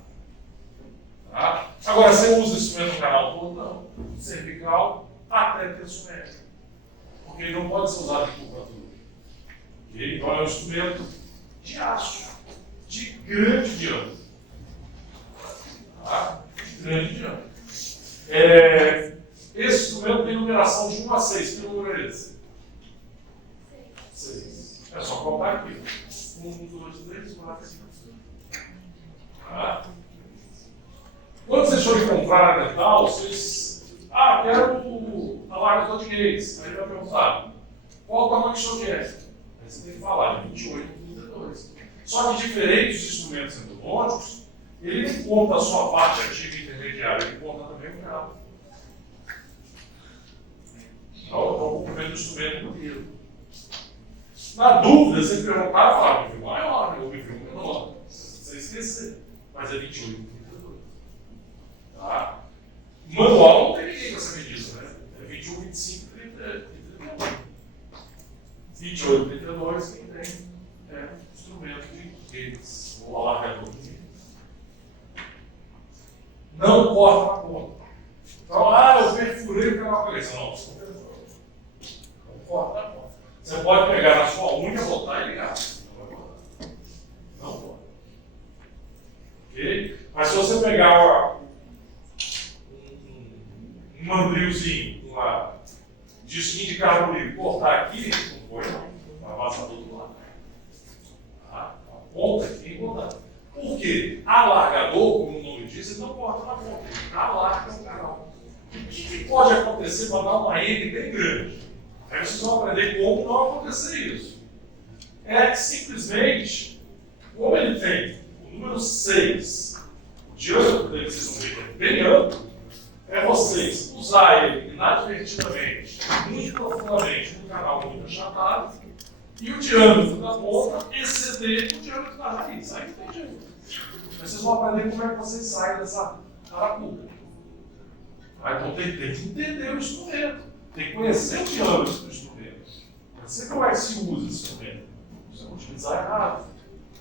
Tá? Agora, você usa esse mesmo canal todo? Não. Cervical até terço médio. Porque ele não pode ser usado em curvatura. Okay? Então, é um instrumento de aço, de grande diâmetro. Tá? De grande diâmetro. Esse instrumento tem numeração de 1 a 6. Que número é esse? 6. É só contar aqui. 1, 2, 3, 4, 5. Tá? Quando vocês forem comprar a dental, vocês. Quero alargador de Gates. Aí vai perguntar: qual o tamanho que o senhor quer? Aí você tem que falar: de 28 e 32. Só que diferente dos instrumentos endodônticos, ele não conta a sua parte ativa e intermediária, ele conta também o canal. Então, o comprimento do instrumento inteiro. Na dúvida, você perguntar, fala, me viu maior, me viu menor. Você esquecer. Mas é 28 e 32. Tá? Manual não tem ninguém com essa medida, né? É 21, 25 e 32. 28 e 32, quem tem instrumento de Gates, ou alargador de Gates. Não corta na ponta. Então, eu perfurei o canal. Não, você não perfurou. Não corta na ponta. não pode pegar na sua unha, botar e ligar. Não vai botar. Não pode. Ok? Mas se você pegar um mandrilzinho, um disquinho de carbonídrico e cortar aqui, não foi não. Vai passar do outro lado. Tá? A ponta aqui e botar. Por quê? Alargador, como o nome diz, ele não corta na ponta, ele alarga o canal. O que pode acontecer para dar uma N bem grande? Aí vocês vão aprender como não acontecer isso. É simplesmente, como ele tem o número 6, o diâmetro dele, vocês vão ver que é bem amplo, é vocês usar ele inadvertidamente, muito profundamente, no canal muito achatado, e o diâmetro da ponta exceder o diâmetro da raiz. Aí não tem jeito. Mas vocês vão aprender como é que vocês saem dessa carapuca. Então tem que entender o instrumento. Tem que conhecer o diâmetro do instrumento. Não sei como é que se usa esse instrumento. Você vai utilizar errado.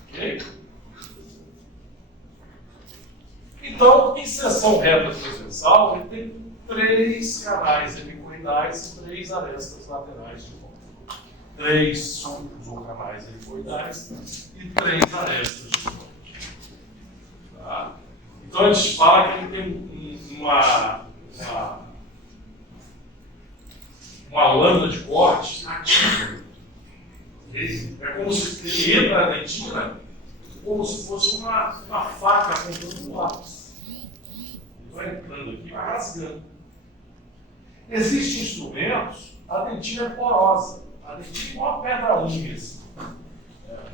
Ok? Então, em seção reta transversal, ele tem 3 canais helicoidais e 3 arestas laterais de volta. 3 sulcos ou canais helicoidais e 3 arestas de volta. Tá? Então a gente fala que ele tem uma lâmina de corte ativa. É como se ele entra na dentina como se fosse uma faca apontando o lápis. Ele vai entrando aqui e vai rasgando. Existem instrumentos, a dentina é porosa. A dentina é igual a pedra-unha, assim.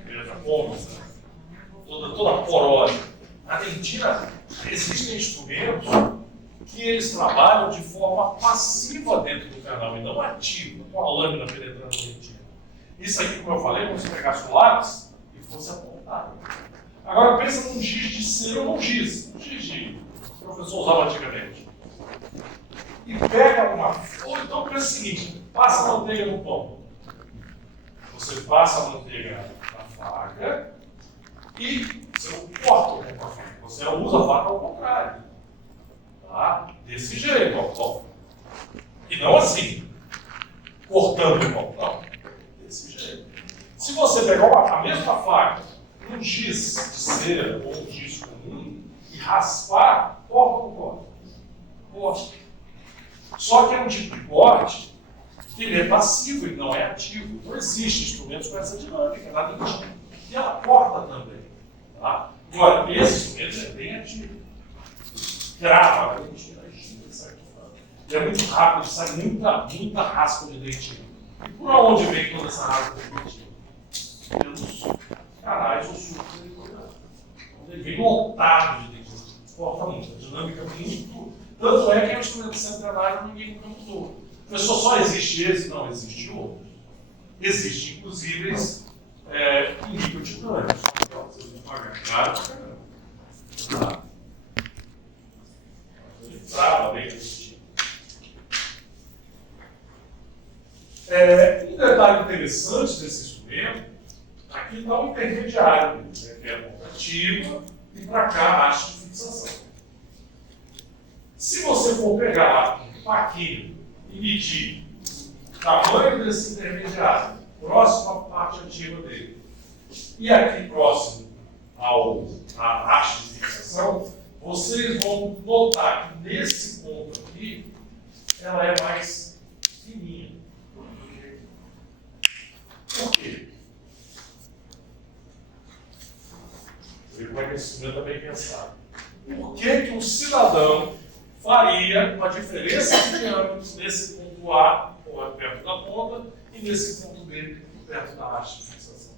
Pedra cômica, toda porosa. A dentina, existem instrumentos que eles trabalham de forma passiva dentro do canal e não ativa, com a lâmina penetrando na dentina. Isso aqui, como eu falei, como se pegasse o lápis e fosse apontado. Agora pensa num giz de cera ou um giz que o professor usava antigamente. E pega uma... Ou então pensa o seguinte, passa a manteiga no pão. Você passa a manteiga na faca e você não corta com a faca. Você usa a faca ao contrário. Tá? Desse jeito, ó. E não assim, cortando o pão. Não. Desse jeito. Se você pegar a mesma faca, um giz de cera ou um giz comum, e raspar, corta ou não corta? Corta. Só que é um tipo de corte que ele é passivo, ele não é ativo. Não existe instrumentos com essa dinâmica na dentina. E ela corta também. Tá? Agora, esse instrumento é bem ativo. Grava a dentina, sai fora. E é muito rápido, sai muita raspa de dentina. E por onde vem toda essa raspa de dentina? Pelos canais ou sulcos helicoidais. Ele vem lotado de dentina. Corta muito, a dinâmica é muito. Tanto é que é um instrumento centenário ninguém nunca mudou. O professor, só existe esse? Não, existe outro. Existe, inclusive, em nível de titânio. Vocês vão pagar caro pra caramba. Tá? Ele trava bem esse tipo. Um detalhe interessante desse instrumento, aqui está um intermediário, né, que é a ponta ativa, e para cá a haste de fixação. Se você for pegar um paquinho e medir o tamanho desse intermediário, próximo à parte ativa dele, e aqui próximo à haste de fixação, vocês vão notar que nesse ponto aqui, ela é mais fininha. Por quê? Como é que esse instrumento é bem pensado. Por que um cidadão faria uma diferença de diâmetro nesse ponto A, perto da ponta, e nesse ponto B, perto da haste de fixação?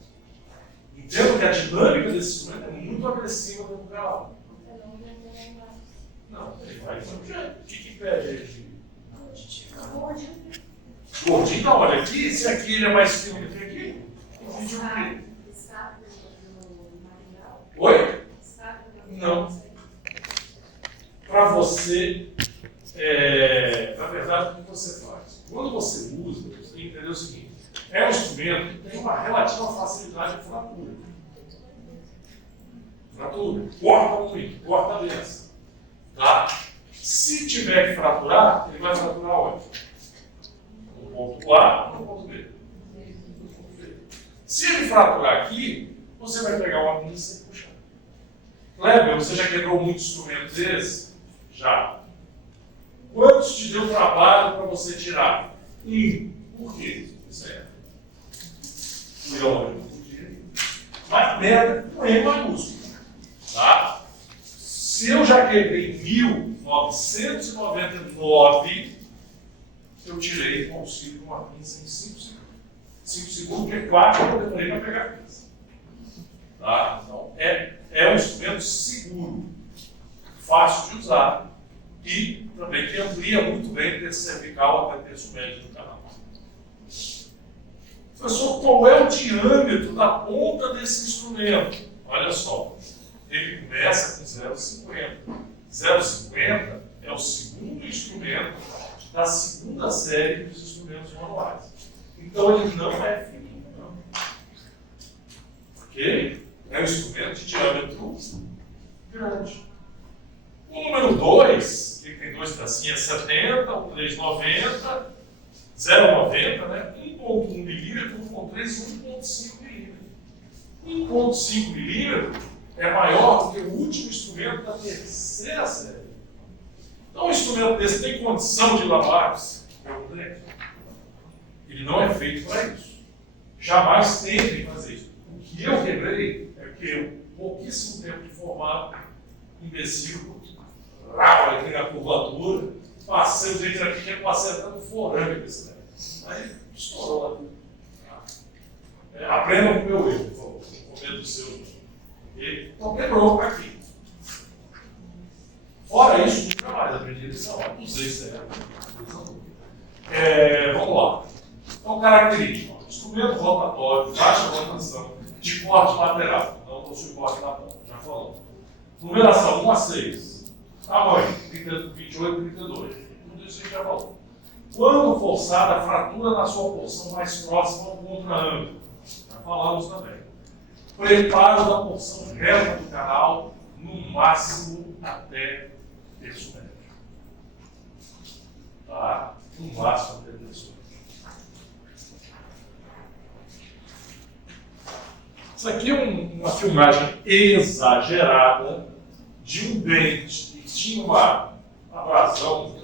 Entendo que a dinâmica desse instrumento é muito agressiva dentro do canal. Não, ele vai de um jeito. O que pede ele? Gordinho, não, olha aqui, se aqui ele é mais fino que aqui, o vídeo é o quê? Oi? Não. Para você, na verdade, o que você faz? Quando você usa, você tem que entender o seguinte: é um instrumento que tem uma relativa facilidade de fratura. Fratura, corta muito, corta a densa. Tá? Se tiver que fraturar, ele vai fraturar onde? No ponto A ou no ponto B? Se ele fraturar aqui, você vai pegar uma pinça e puxar. Kleber, você já quebrou muitos instrumentos desses? Já. Quantos te deu trabalho para você tirar? Por quê? Isso é. Mas merda com E maiúsculo. Tá? Se eu já quebrei 1999, eu tirei com auxílio de uma pinça em 5 segundos. 5 segundos, porque 4 eu demorei para pegar a pinça. Tá? Então, é um instrumento seguro, fácil de usar e também que amplia muito bem o terço cervical até o terço médio do canal. Professor, qual é o diâmetro da ponta desse instrumento? Olha só, ele começa com 0,50. 0,50 é o segundo instrumento da segunda série dos instrumentos manuais. Então ele não é fino, não. Ok? É um instrumento de diâmetro grande. O número 2, que tem 2 tracinhas, 70, o 3,90, 0,90, né? 1,1 milímetro, 1,3 e 1,5 milímetro. 1,5 milímetro é maior do que o último instrumento da terceira série. Então, um instrumento desse tem condição de lavar o dente? Ele não é feito para isso. Jamais tentem fazer isso. O que eu quebrei é que eu, pouquíssimo tempo de formado, imbecil, aqui na curvatura, passei o dente aqui, que passei até no forame desse dente. Aí estourou lá. Aprendam com o meu erro, por favor, com medo do seu. Então quebrou aqui. Fora isso, nunca mais aprendi lição. Não sei se vamos lá. Então, característica: instrumento rotatório, baixa rotação, de corte lateral. Não possui corte na ponta, já falamos. Numeração 1 a 6. Tamanho 28 e 32. Tudo isso a gente já falou. Quando forçada, fratura na sua porção mais próxima ao contra-ângulo. Já falamos também. Preparo da porção reta do canal, no máximo até terço médio. Tá? No máximo até terço médio. Isso aqui é uma filmagem exagerada de um dente que tinha uma abrasão,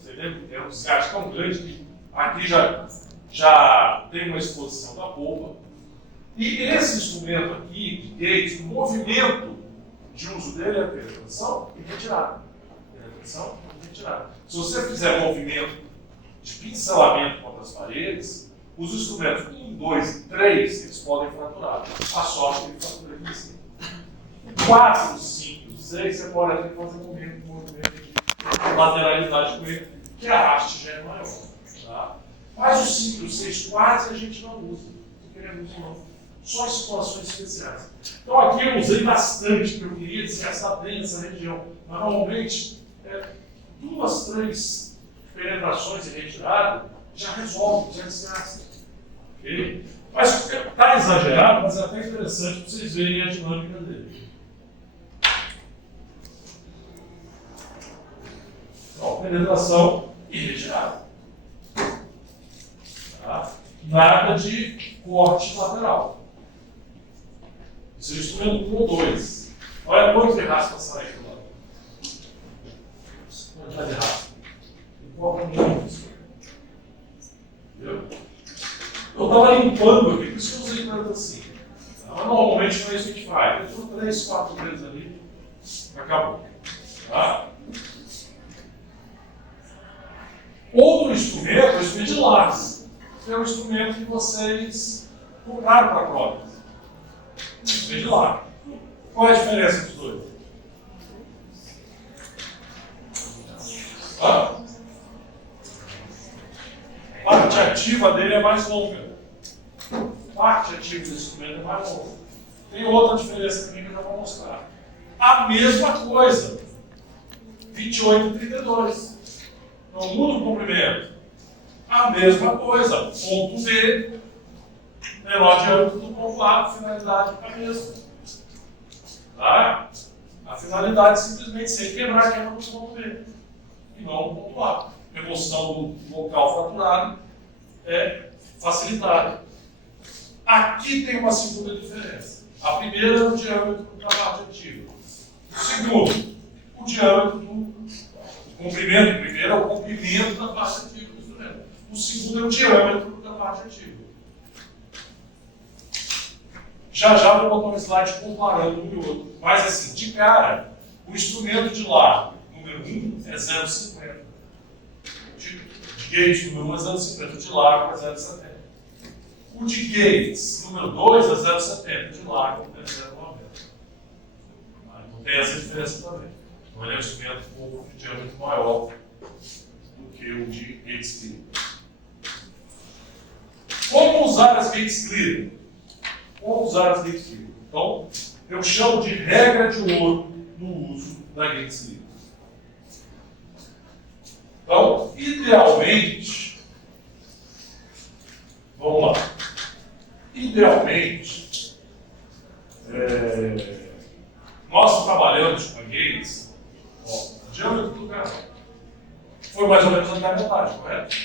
você lembra? É um desgaste tão grande que aqui já tem uma exposição da polpa. E esse instrumento aqui, de gate, o movimento de uso dele é penetração e retirada. Penetração e retirada. Se você fizer movimento de pincelamento contra as paredes, os instrumentos 1, 2 e 3, eles podem fraturar. A sorte é que ele fratura aqui em cima. 4, 5, 6, você pode até fazer um movimento de lateralidade com ele, que a haste já é maior. Tá? Mas o 5 e o 6 quase a gente não usa. Não queremos não. Só em situações especiais. Então aqui eu usei bastante, porque eu queria desgastar bem essa região. Mas normalmente, 2, 3 penetrações e retirada já resolve, já desgasta. Okay? Mas está exagerado, mas é até interessante para vocês verem a dinâmica dele. Então, penetração e retirada. Tá? Nada de corte lateral. Isso é o instrumento 1 ou 2. Olha quanto de raspa sai aqui do lado. Quantidade de raspa. Importa muito isso. Entendeu? Eu estava limpando aqui, por isso que eu usei tanto assim. Mas normalmente não é isso que a gente faz. Eu 3, 4 vezes ali, acabou. Tá? Outro instrumento é o instrumento de laço, que é o instrumento que vocês compraram para a prova. Instrumento de laço. Qual é a diferença dos dois? A parte ativa dele é mais longa. A parte ativa do instrumento é mais longa. Tem outra diferença também que eu já vou mostrar. A mesma coisa. 28 e 32. Não muda o comprimento. A mesma coisa. Ponto B, menor diâmetro do ponto A, a finalidade é a mesma. Tá? A finalidade é simplesmente ser quebrar a quebra do ponto B. E não do ponto A. Remoção do local fraturado é facilitada. Aqui tem uma segunda diferença. A primeira é o diâmetro da parte ativa. O segundo, o diâmetro do comprimento. O primeiro é o comprimento da parte ativa do instrumento. O segundo é o diâmetro da parte ativa. Já já vou botar um slide comparando um e outro. Mas assim, de cara, o instrumento de largo número 1 é 0,50. De gauge número 1 é 0,50. De largo é 0,70. O de gauge número 2 é 0,70. De largo é 0,90. Então tem essa diferença também. Então ele é um instrumento com um diâmetro maior do que o de gauge clear. Como usar as gauge clear? Como usar as gauge clear? Então, eu chamo de regra de ouro no uso da gauge clear. Então, idealmente, vamos lá. Idealmente, nós trabalhamos com a gates, o diâmetro do canal foi mais ou menos até a metade, correto?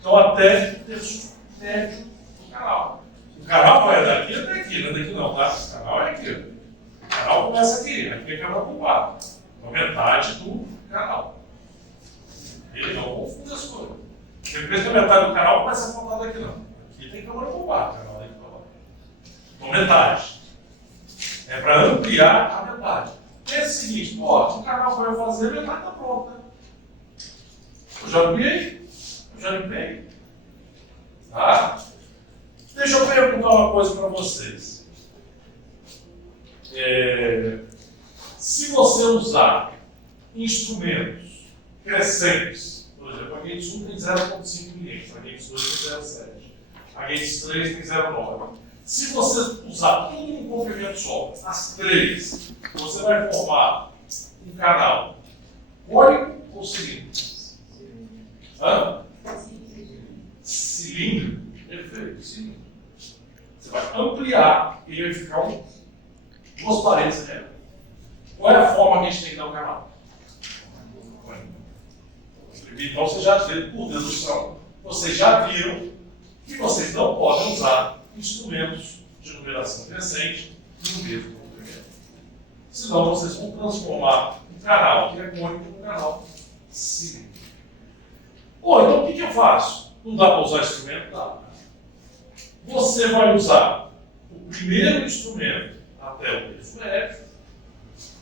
Então, até o terço médio do canal. O canal vai daqui até aqui, não é daqui não, tá? O canal é aqui. O canal começa aqui é a câmara curvada. Então, metade do canal. Ele não confunde as coisas. Porque a metade do canal começa a faltar daqui não. Aqui tem câmara curvada, o canal daqui para lá. Então, metade. É para ampliar a metade. Pensa o seguinte, ó, o canal vai fazer, a metade está pronta. Eu já limpei. Tá? Deixa eu perguntar uma coisa para vocês. Se você usar instrumentos crescentes, por exemplo, a Gates 1 tem 0,5 mm, a Gates 2 tem 0,7, a Gates 3 tem 0,9. Se você usar tudo em um comprimento só, as três, você vai formar um canal cônico ou cilíndrico? Cilíndrico? Perfeito, cilíndrico. Você vai ampliar e vai ficar duas paredes retas. Qual é a forma que a gente tem que dar o canal? Então, vocês já viram, por dedução, vocês já viram que vocês não podem usar instrumentos de numeração crescente no mesmo comprimento. Senão, vocês vão transformar um canal que é cônico num canal cilíndrico. Então o que eu faço? Não dá para usar instrumento? Dá. Você vai usar o primeiro instrumento até o terço médio,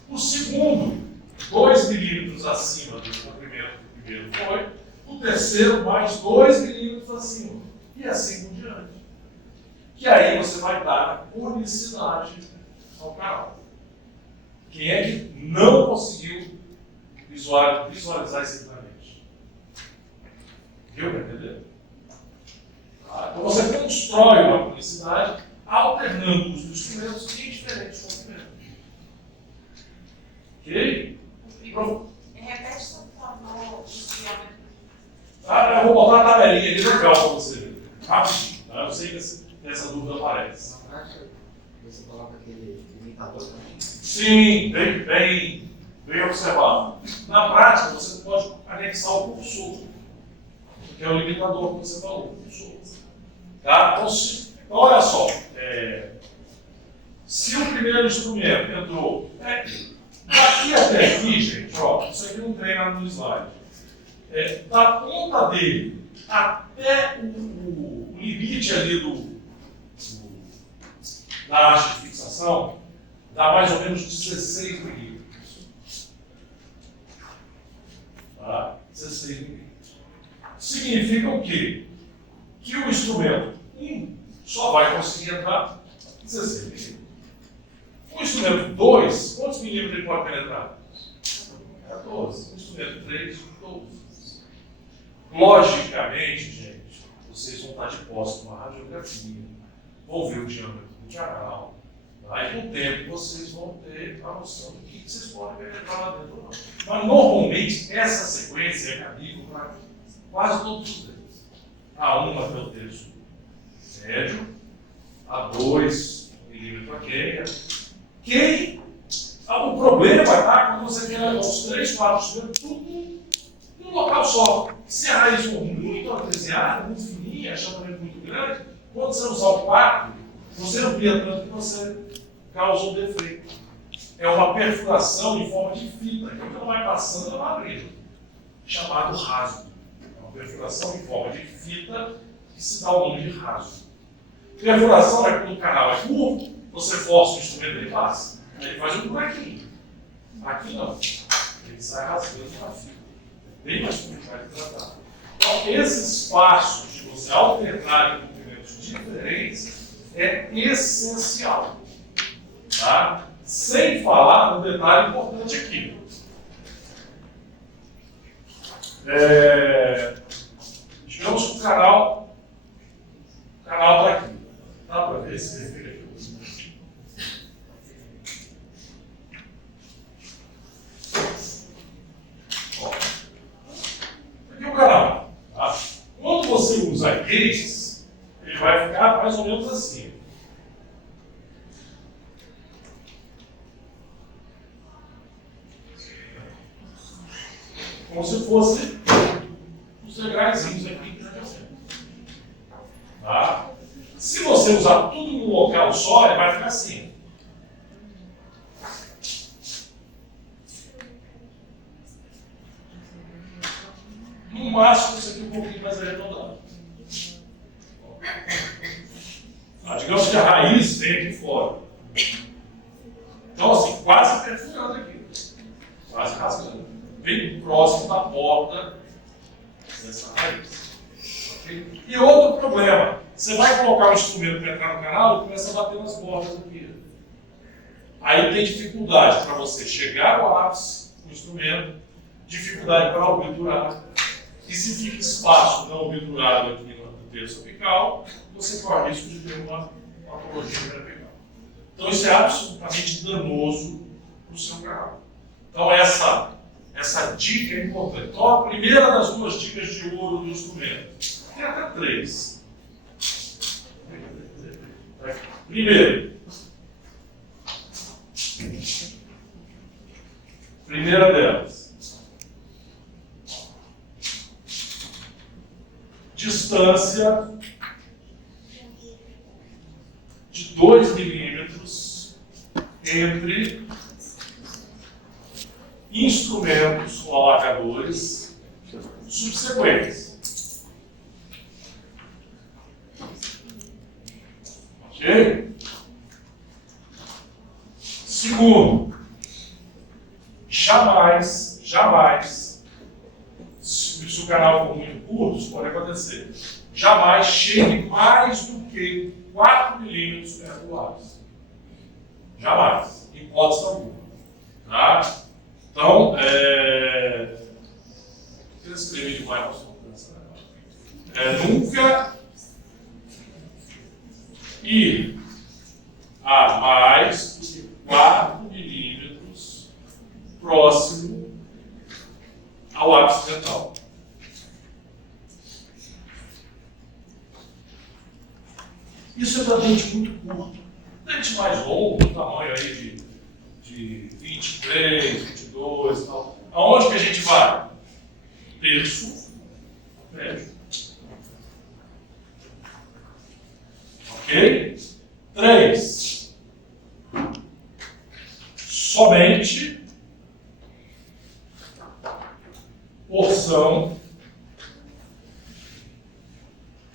o segundo, 2 milímetros acima do comprimento que o primeiro foi, o terceiro mais 2 milímetros acima, e assim por diante. Que aí você vai dar unicidade ao canal. Quem é que não conseguiu visualizar isso claramente? Deu para entender? Então você constrói uma unicidade alternando os instrumentos em diferentes comprimentos. Ok? Repete, por favor, o diâmetro. Eu vou botar a tabelinha ali legal para você ver. Rapidinho. Tá? Eu sei que essa dúvida aparece. Na prática, você coloca aquele limitador também? Sim, bem observado. Na prática, você pode anexar o cursor, que é o limitador que você falou, o cursor. Tá? Então, olha só. Se o primeiro instrumento entrou daqui até aqui, gente, ó, isso aqui não tem nada no slide. Da ponta dele até o limite ali da haste de fixação, dá mais ou menos 16 milímetros. Tá? 16 milímetros. Significa o quê? Que o instrumento 1 só vai conseguir entrar 16 milímetros. O instrumento 2, quantos milímetros ele pode penetrar? 14. O instrumento 3, 12. Logicamente, gente, vocês vão estar de posse com uma radiografia, vão ver o diâmetro do canal, tá? E com o tempo vocês vão ter a noção do que vocês podem penetrar lá dentro ou não. Mas normalmente essa sequência é cabível para quase todos os dedos. A1 até o terço médio, A2 milímetro a quem. O problema vai estar quando você quer levar os 3, 4 instrumentos tudo num local só. Se a raiz for muito artesiana, muito fininha, achamamento muito grande, Quando você usar o 4, você amplia tanto que você causa um defeito. É uma perfuração em forma de fita, que ela vai passando, ela vai abrindo, chamado rasgo. É uma perfuração em forma de fita que se dá o nome de rasgo. Perfuração é quando o canal é curto, você força o instrumento e ele passa. Aí ele faz um buraquinho. Aqui não. Ele sai rasgando na fita. Bem mais complicado de tratar. Então, esses passos de você alternar comprimentos diferentes é essencial. Tá? Sem falar no detalhe importante aqui. Digamos que o canal está aqui. Dá para ver esse defeito aqui? Ó, aqui é o canal. Tá? Quando você usa gates, ele vai ficar mais ou menos assim. Como se fosse os degraizinhos aqui. Tá? Se você usar tudo num local só, ele vai ficar assim. No máximo, isso aqui um pouquinho mais arredondado. Digamos que a raiz vem aqui fora. Então, assim, quase perfurando aqui. Quase rasgando. Bem próximo da porta dessa raiz. Okay? E outro problema. Você vai colocar o instrumento para entrar no canal e começa a bater nas bordas aqui. Aí tem dificuldade para você chegar ao ápice do instrumento, dificuldade para obturar. E se fica espaço não obturado aqui no terço apical, você corre risco de ter uma patologia apical. Então isso é absolutamente danoso para o seu canal. Então essa dica é importante. Então a primeira das duas dicas de ouro do instrumento. Tem até 3. Primeira delas. Distância de 2 milímetros entre instrumentos ou alacadores subsequentes. Ok? Segundo, jamais, se o canal for muito curto, isso pode acontecer, jamais chegue mais do que 4 milímetros perto do ápice. Jamais, em hipótese alguma. Tá? Então, eu escrevi demais, nunca ir a mais do que 4 milímetros próximo ao ápice dental. Isso é para dente muito curto. Dente mais longo, do tamanho aí de 23, 22 e tal. Aonde que a gente vai? Terço, médio. Ok? 3. Somente porção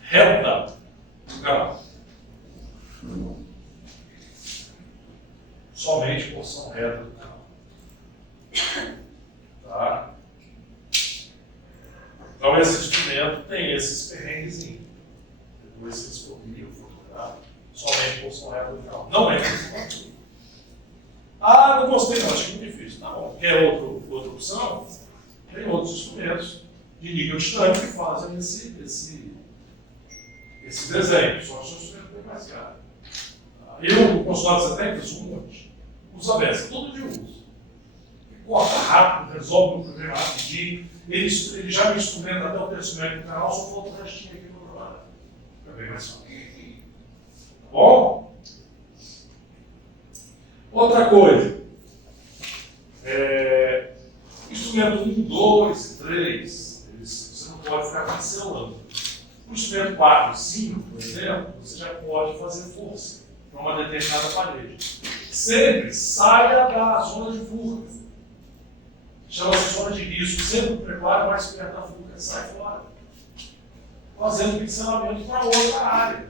reta do canal. Somente porção reta do canal. Tá? Então esse instrumento tem esses perrenguezinhos. Depois vocês copiam, fotografam. Somente porção reta do canal. Não é isso. Ah, não gostei não, achei muito difícil. Tá bom. Quer outra opção? Tem outros instrumentos de nível distante que fazem esse desenho. Só que são instrumentos bem mais caros. Eu, no consultório de técnicas, uso um monte. Uso a beça, todo dia uso. Corta rápido, resolve o problema rapidinho. Ele já me instrumenta até o terço médio do canal, só falta o restinho aqui no outro lado. Fica bem mais fácil. Tá bom? Outra coisa. Instrumento 1, 2 e 3, você não pode ficar pincelando. O instrumento 4 e 5, exemplo, você já pode fazer força para uma determinada parede. Sempre saia da zona de fuga. Chama-se zona de risco. Sempre prepare mais perto da fuga. Sai fora. Fazendo pixelamento para outra área.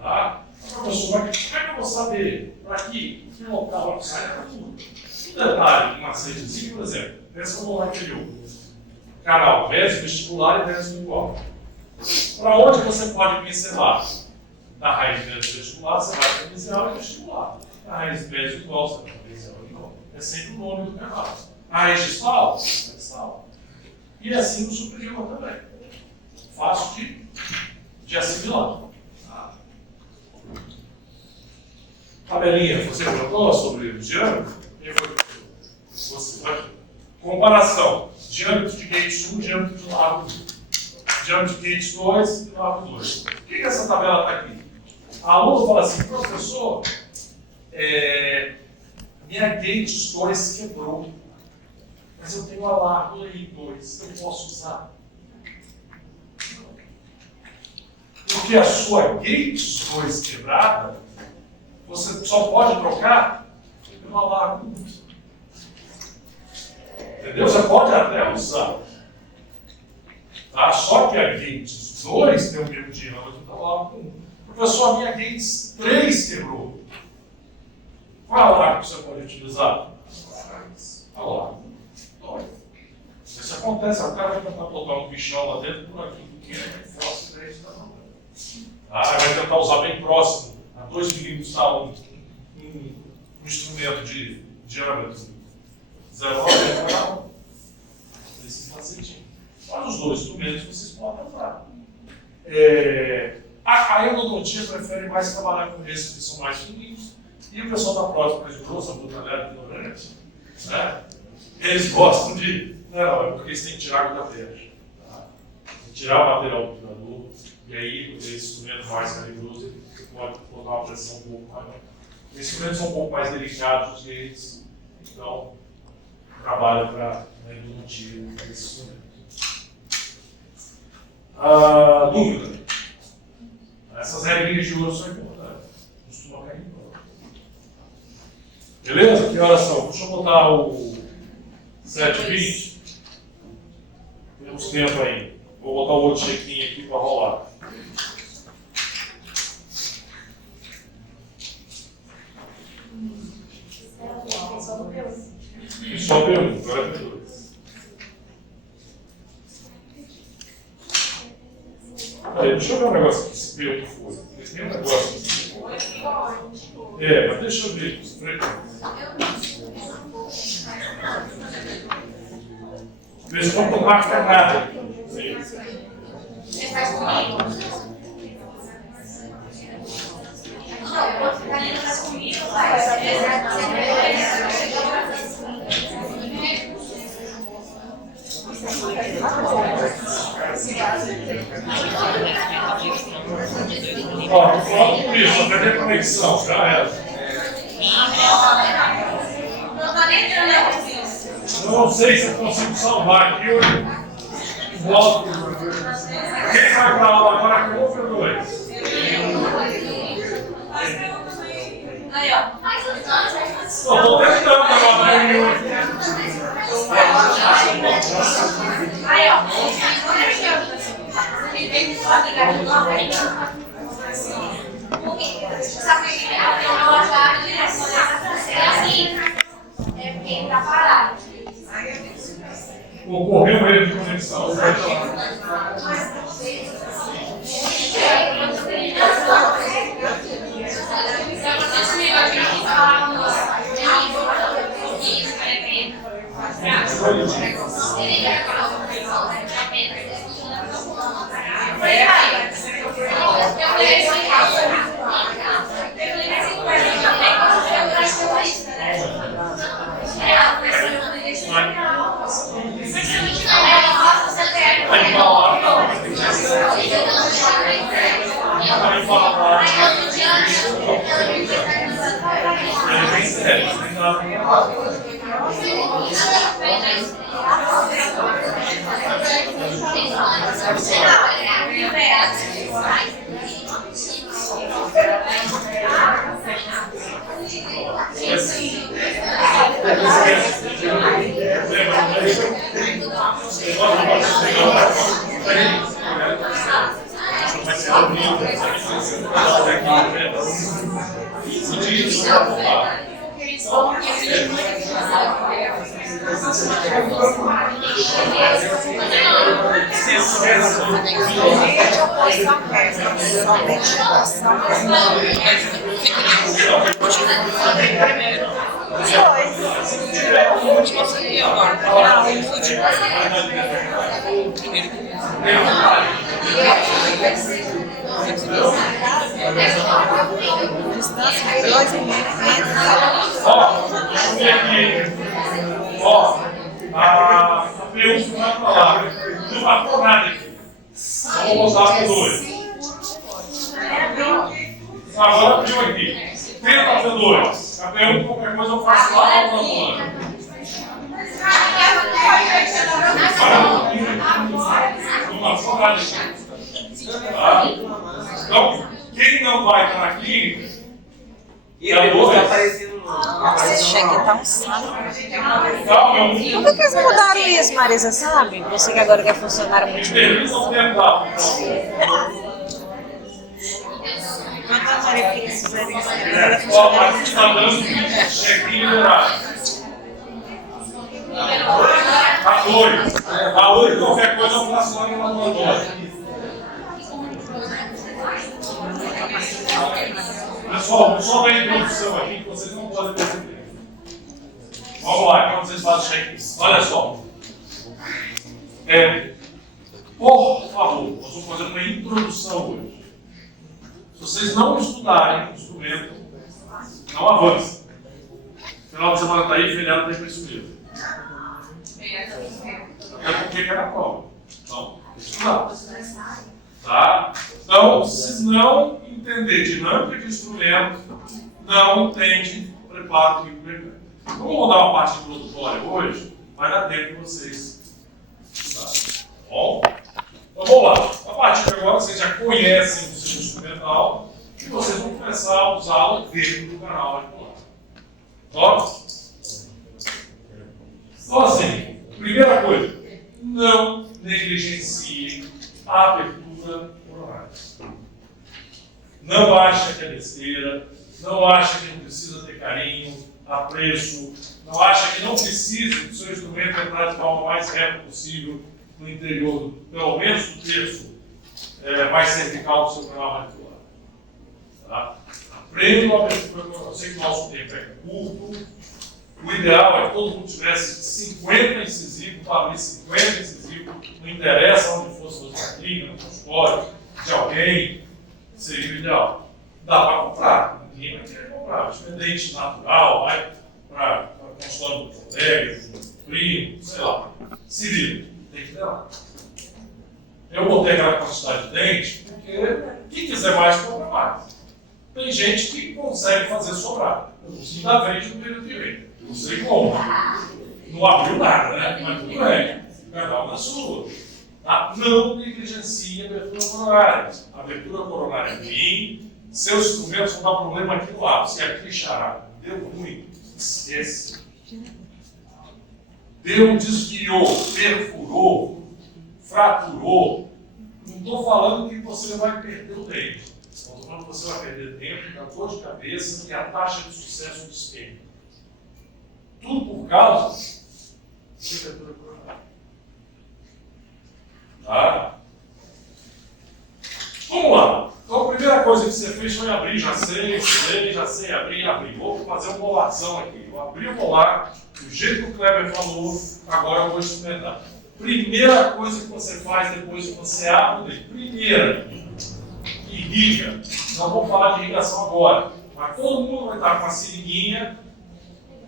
Tá? Professor, como é que eu vou saber para que local eu saio da fuga? Um detalhe, um macetezinho, por exemplo, pensa no anterior. Canal vestibular e vestibular. Para onde você pode pincelar? Na raiz vestibular, você vai pincelar o vestibular. Na raiz vestibular, você vai pincelar o igual. É sempre o nome do canal. Na raiz distal, distal. E assim no superior também. Fácil de assimilar. Tá? Tabelinha, você perguntou sobre o diâmetro? Quem foi? Você vai. Comparação. Diâmetro de gate 1, diâmetro de lado 1. Diâmetro de gate 2 e lado 2. Por que essa tabela está aqui? A aluna fala assim, professor, minha gate 2 quebrou. Mas eu tenho a largo aí 2, eu posso usar. Porque a sua gate 2 quebrada, você só pode trocar pela largo 1. Entendeu? Você pode até usar. Tá? Só que a Gates 2 tem o mesmo diâmetro da largo 1. Professor, a minha Gates 3 quebrou. Qual é a largo que você pode utilizar? A largo 2. Isso acontece, o cara vai tentar botar um bichão lá dentro, por aqui, pequeno, forte 3, tá bom. Vai tentar usar bem próximo, a 2 milímetros, tá, um instrumento de diâmetro 0,9, esse facetinho. Mas os dois instrumentos vocês podem usar. A endodontia prefere mais trabalhar com esses que são mais fininhos, e o pessoal da prótese mais grossa, brutalhada, ignorante, né? Eles gostam de. Não, é porque eles têm que tirar a cabeleira. Tá? Tirar o material do curador, e aí esse instrumento mais calibroso pode colocar uma pressão um pouco maior. Os instrumentos são um pouco mais delicados que eles, então trabalha para a endodontia desse instrumento. Dúvida? Essas regrinhas de ouro são importantes. Costuma cair em prova. Beleza? Que horas são? Deixa eu botar o 7h20. Temos tempo ainda. Vou botar o outro check-in aqui para rolar. Só pergunta, agora é pergunta. Aí, deixa eu ver um negócio aqui, se pelo que foi. Tem um negócio aqui. Mas deixa eu ver. Veja como não marca nada. Você faz comigo? Não, eu faz comigo, Ó, falando por isso, perder a conexão, já era. não tá nem entrando na confiança. Eu não sei se eu consigo salvar aqui ou volto. Quem vai para a aula agora com o 2? Aí, ó. Faz os dois. Estou tentando agora. Aí, ó. É assim. É porque tá parado. Ocorreu um erro de conexão. Ó, a P1 vai para lá. Não marcou nada aqui. Então vamos usar a P2. Agora a P1 aqui. Tenta a P2. A P1, qualquer coisa eu faço lá no plano. Não marcou nada aqui. Tá? Então, quem não vai estar na clínica, E ele está aparecendo no. Nossa, esse cheque tá um saco. calma, Por que eles mudaram isso, Marisa, sabe? Você que agora que é funcionário muito intervenção dental. Quando a Maria Pires fizer isso, ela é Ó, funcionária aqui está dando chequinho liberado. A 8, qualquer coisa eu faço lá no laboratório. Pessoal, só uma introdução aqui que vocês não podem perceber. Vamos lá, quando vocês fazem check-in. Olha só. Por favor, nós vamos fazer uma introdução hoje. Se vocês não estudarem o instrumento, não avança. Final de semana está aí, feriado tem para isso mesmo. Até porque era a prova. Então, estudar. Tá? Então, se não entender dinâmica de instrumento, não entende preparo químico mecânico. Vamos mudar uma parte introdutória hoje, vai dar tempo de vocês estudarem. Bom? Então vamos lá. A partir de agora vocês já conhecem o seu instrumental e vocês vão começar a usá-lo dentro do canal articular. Top? Então assim, primeira coisa, não negligencie a abertura coronária. Não acha que é besteira, não acha que não precisa ter carinho, apreço, não acha que não precisa do seu instrumento entrar de forma mais reta possível no interior, pelo menos do terço mais cervical do seu canal radicular. Tá? Aprenda a abertura coronária. Eu sei que o nosso tempo é curto. O ideal é que todo mundo tivesse 50 incisivos, para abrir 50 incisivos, não interessa onde fosse na sua clínica, no consultório, de alguém, seria o ideal. Dá para comprar, ninguém vai querer comprar. Isso é dente natural, vai para consultório do colega, do primo, sei lá. Se vira, tem que ter lá. Eu botei aquela quantidade de dente porque quem quiser mais, compra mais. Tem gente que consegue fazer sobrar. Eu consegui dar vez no período de venda. Não sei como. Não abriu nada, né? Mas tudo bem. Cada um na sua. Tá? Não negligencie a abertura coronária. A abertura coronária é ruim. Seus instrumentos vão dar problema aqui no lado. Se aqui chará deu ruim, esquece. Deu, desviou, perfurou, fraturou. Não estou falando que você vai perder o dente. Estou falando que você vai perder tempo, a dor de cabeça e a taxa de sucesso despenca. Tudo por causa de abertura coronária. Tá? Vamos lá. Então a primeira coisa que você fez foi abrir, já sei, abrir. Vou fazer um molarção aqui. Eu abri o molar, do jeito que o Kleber falou, agora eu vou experimentar. Primeira coisa que você faz depois que você abre, primeira, irriga. Não vou falar de irrigação agora, mas todo mundo vai estar com a seringuinha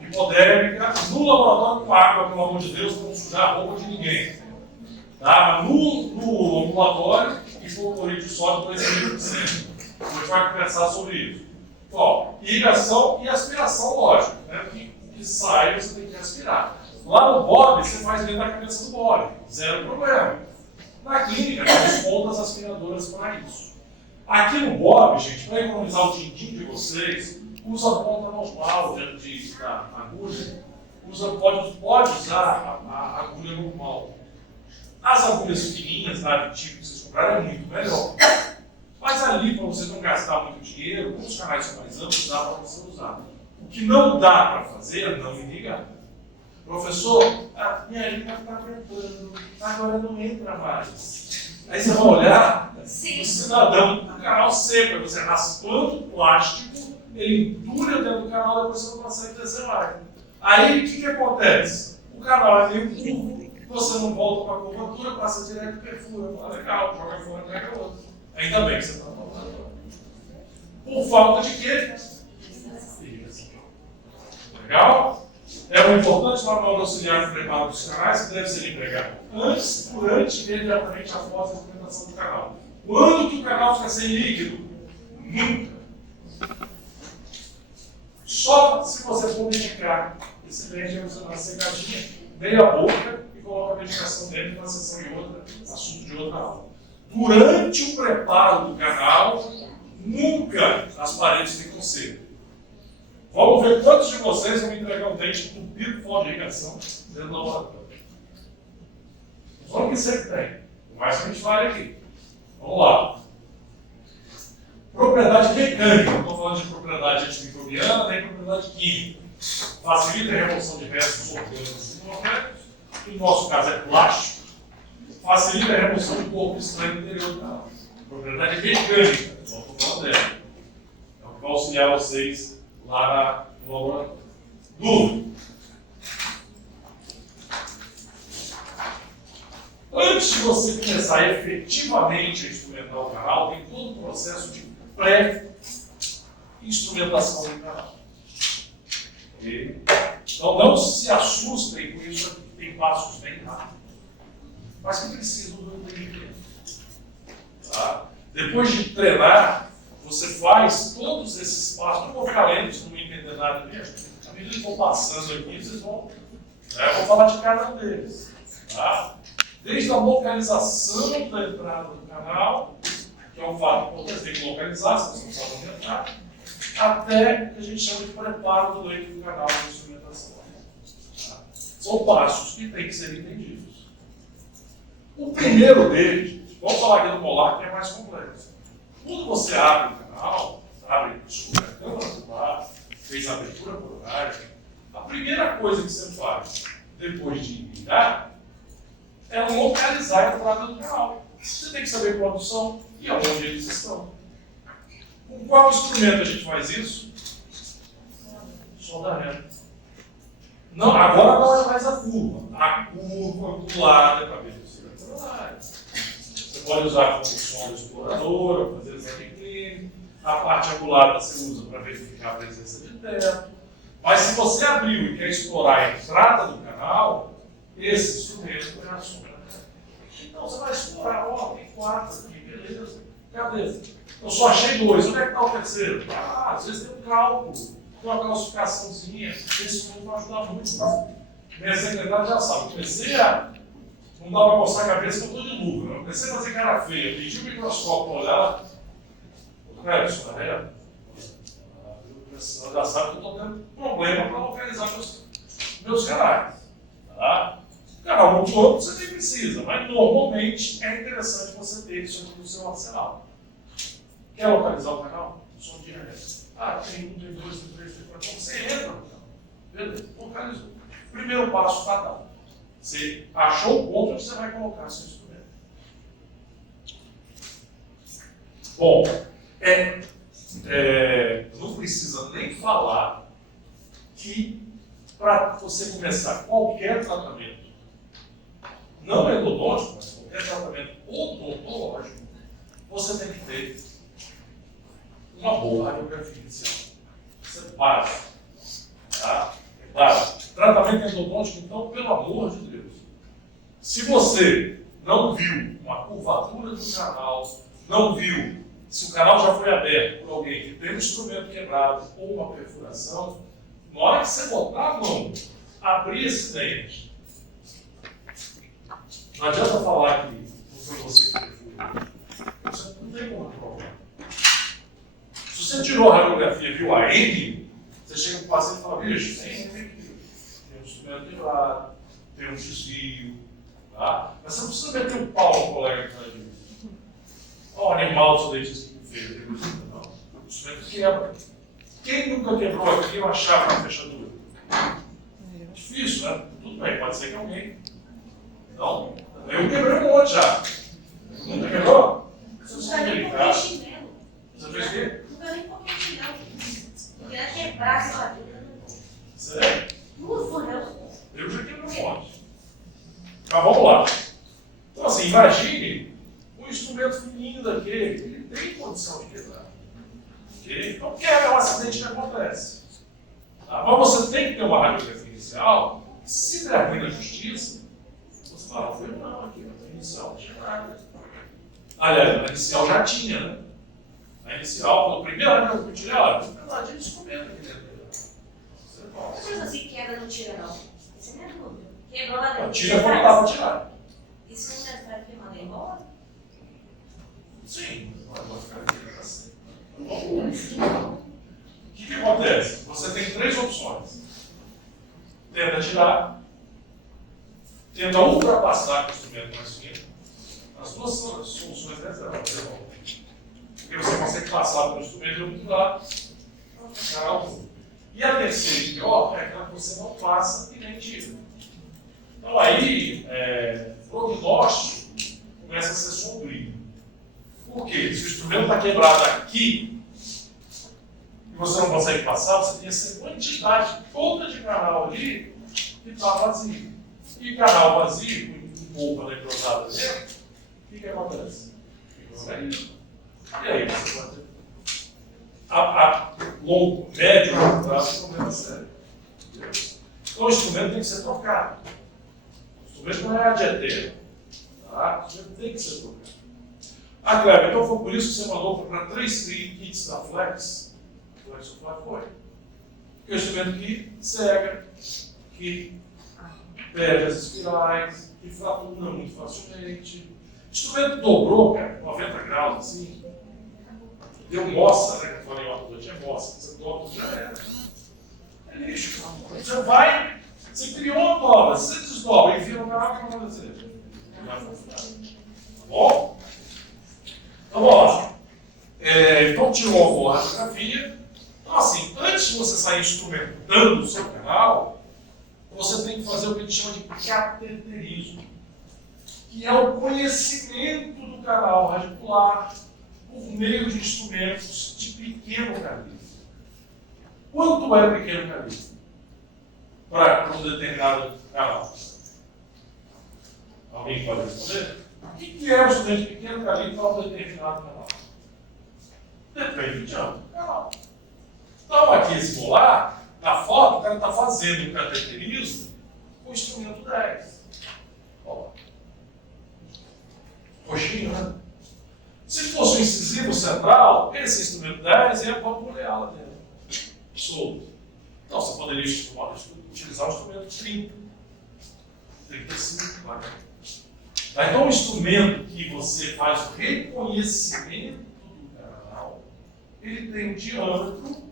hipodérmica no laboratório com água, pelo amor de Deus, para não sujar a roupa de ninguém. Tá? No ambulatório e com cloreto de sódio 2,5%. A gente vai conversar sobre isso. Ó, irrigação e aspiração, lógico. Né? Que sai, você tem que aspirar. Lá no Bob, você faz dentro da cabeça do Bob. Zero problema. Na clínica, temos pontas aspiradoras para isso. Aqui no Bob, gente, para economizar o din-din de vocês, usa a ponta normal da agulha. Pode usar a agulha normal. As agulhas fininhas, de tipo que vocês compraram, é muito melhor. Mas ali, para você não gastar muito dinheiro, como os canais são mais amplos, dá para você usar. O que não dá para fazer é não irrigar. Professor, minha língua está apertando, agora não entra mais. Aí você vai olhar o cidadão do canal seco, aí você raspando o plástico, ele entulha dentro do canal, depois você não consegue descer mais. Aí o que acontece? O canal é meio curvo, você não volta para a curvatura, passa direto e perfura. Legal, joga fora e pega outro. Ainda bem que você está falando. Por falta de quê? Legal? É um importante manual auxiliar de preparo dos canais que deve ser empregado antes, durante e imediatamente após a implementação do canal. Quando que o canal fica sem líquido? Nunca. Só se você for medicar esse dente na secadinha, meia boca e coloca a medicação dentro na sessão de outra, assunto de outra aula. Durante o preparo do canal, nunca as paredes ficam secas. Vamos ver quantos de vocês vão entregar um dente entupido com irrigação dentro do laboratório. Vamos que sempre tem. O mais que a gente fala aqui. Vamos lá. Propriedade mecânica. Não estou falando de propriedade antimicrobiana, nem propriedade química. Facilita a remoção de restos orgânicos e inorgânicos, que no nosso caso é plástico. Facilita a remoção de corpo estranho do interior do canal. Propriedade mecânica. Não estou falando dela. É o que vai auxiliar vocês lá no laboratório. Dúvida. Antes de você começar efetivamente a instrumentar o canal, tem todo um processo de pré-instrumentação do canal. Okay? Então não se assustem com isso aqui, tem passos bem rápidos. Mas que precisam do treinamento. Tá? Depois de treinar, você faz todos esses passos. Não vou ficar lendo, se não entender nada mesmo. À medida que vou passando aqui, vocês vão. Eu vou falar de cada um deles. Tá? Desde a localização da entrada do canal, que é um fato importante, tem que localizar, se você não sabe onde entrar, até o que a gente chama de preparo do leito do canal de instrumentação. Tá? São passos que têm que ser entendidos. O primeiro deles, vamos falar aqui do molar, que é mais complexo. Quando você abre o canal, abre a câmara do ar, fez a abertura por horário, a primeira coisa que você faz depois de ligar é localizar a entrada do canal. Você tem que saber quantos são e aonde eles estão. Com qual instrumento a gente faz isso? Soldamento. Não, agora não é mais a curva. A curva angulada para ver se você pode usar como sonda exploradora, fazer exame clínico. A parte angulada você usa para verificar a presença de teto. Mas se você abriu e quer explorar a entrada do canal, esse instrumento é a sonda. Então você vai explorar, tem 4 aqui, beleza. Cadê? Eu só achei 2, onde é que está o terceiro? Às vezes tem um cálculo, tem uma calcificaçãozinha, esse instrumento vai ajudar muito. Minha secretária já sabe, eu comecei a. Não dá para mostrar a cabeça que eu estou de luva. Eu comecei a fazer cara feia, pedi o microscópio para olhar. O Clebson, tá vendo? Ela já sabe que eu estou tendo problema para localizar meus canais. Tá? Canal muito amplo você nem precisa, mas normalmente é interessante você ter isso aqui no seu arsenal. Quer localizar o canal? Som de ré. Tem 1, tem 2, tem 3, tem 4. Você entra no canal. Beleza? Localizou. Primeiro passo está dado. Você achou o ponto onde você vai colocar seu instrumento. Bom, não precisa nem falar que para você começar qualquer tratamento, não endodôntico, mas qualquer tratamento odontológico, você tem que ter uma boa radiografia inicial. Isso é básico. Tá? É básico. Tratamento endodôntico, então, pelo amor de Deus. Se você não viu uma curvatura do canal, não viu se o canal já foi aberto por alguém que tem um instrumento quebrado ou uma perfuração, na hora que você botar a mão, abrir esse dente, não adianta falar que não foi você que perfurou. Você não tem como provar. Você tirou a radiografia e viu a N, você chega para o paciente e fala, bicho, tem um instrumento quebrado, tem um desvio, tá? Mas você não precisa meter um pau no colega que está ali. Olha o animal do seu dentista que fez, não. O instrumento quebra. Quem nunca quebrou aqui uma chave na fechadura? Difícil, né? Tudo bem, pode ser que alguém. Então, eu quebrei um monte já. Nunca quebrou? Você não sabe brincar. Você fez o quê? Nunca nem comi chinelo. Queria quebrar essa vida. Sério? Não. Eu já quebrei um monte. Mas vamos lá. Então, assim, imagine um instrumento fininho daquele, ele tem condição de quebrar. Ok? Então, quebra é um acidente que acontece. Tá? Mas você tem que ter uma radiografia inicial. Se der ruim na justiça, você fala, não foi não aqui, na inicial não tinha nada. Aliás, na inicial já tinha, né? Na inicial, pela primeira vez que eu tirei, olha, tem um pedacinho de instrumento aqui dentro. Você pode. Não precisa assim, quebra, não tira, não. Isso é minha dúvida. Quebrou lá dentro. Tira quando dá para tirar. Isso não deve que mandar embora? Sim, mas vai ficar aqui para sempre. O que acontece? Você tem três opções. Tenta tirar, tenta ultrapassar o instrumento mais fino. As duas soluções dessas vão ser bom. Porque você consegue passar pelo instrumento e obturar o canal. E a terceira e pior é aquela que você não passa e nem tira. Então aí, o prognóstico começa a ser sombrio. Por quê? Se o instrumento está quebrado aqui e você não consegue passar, você tem essa quantidade toda de canal ali que está vazio. E canal vazio, com polpa necrosada dentro, o que acontece? Fica isso. E aí você pode ter a longo, médio, longo prazo, problema sério. Então o instrumento tem que ser trocado. O instrumento não é adianteiro. Tá? O instrumento tem que ser trocado. Ah, Cleber, então foi por isso que você mandou para 3 kits da Flex? Flex foi. Porque o instrumento que cega, que perde as espirais, que fratura muito facilmente. O instrumento dobrou, cara, 90 graus, assim. Deu moça, né? Que eu falei, ó, tinha moça. Você dobra, já era. É lixo. Você vai, você criou uma dobra, você desdobra e vira no canal, o que vai acontecer? Não vai funcionar. Tá bom? Então, vamos lá. Então, tirou a radiografia. Então, assim, antes de você sair instrumentando o seu canal, você tem que fazer o que a gente chama de cateterismo, que é o conhecimento do canal radicular por meio de instrumentos de pequeno calibre. Quanto é pequeno calibre para um determinado canal? Alguém pode responder? O que é um instrumento de pequeno calibre para um determinado canal? Depende do diâmetro do canal. Então, aqui esse molar, na foto, o cara está fazendo o cateterismo com o instrumento 10. Ó. Roxinho, né? Se fosse um incisivo central, esse instrumento 10 ia bambolear lá dentro. Solto. Então, você poderia utilizar o instrumento 30. 35, né? Então, o instrumento que você faz o reconhecimento do canal, ele tem um diâmetro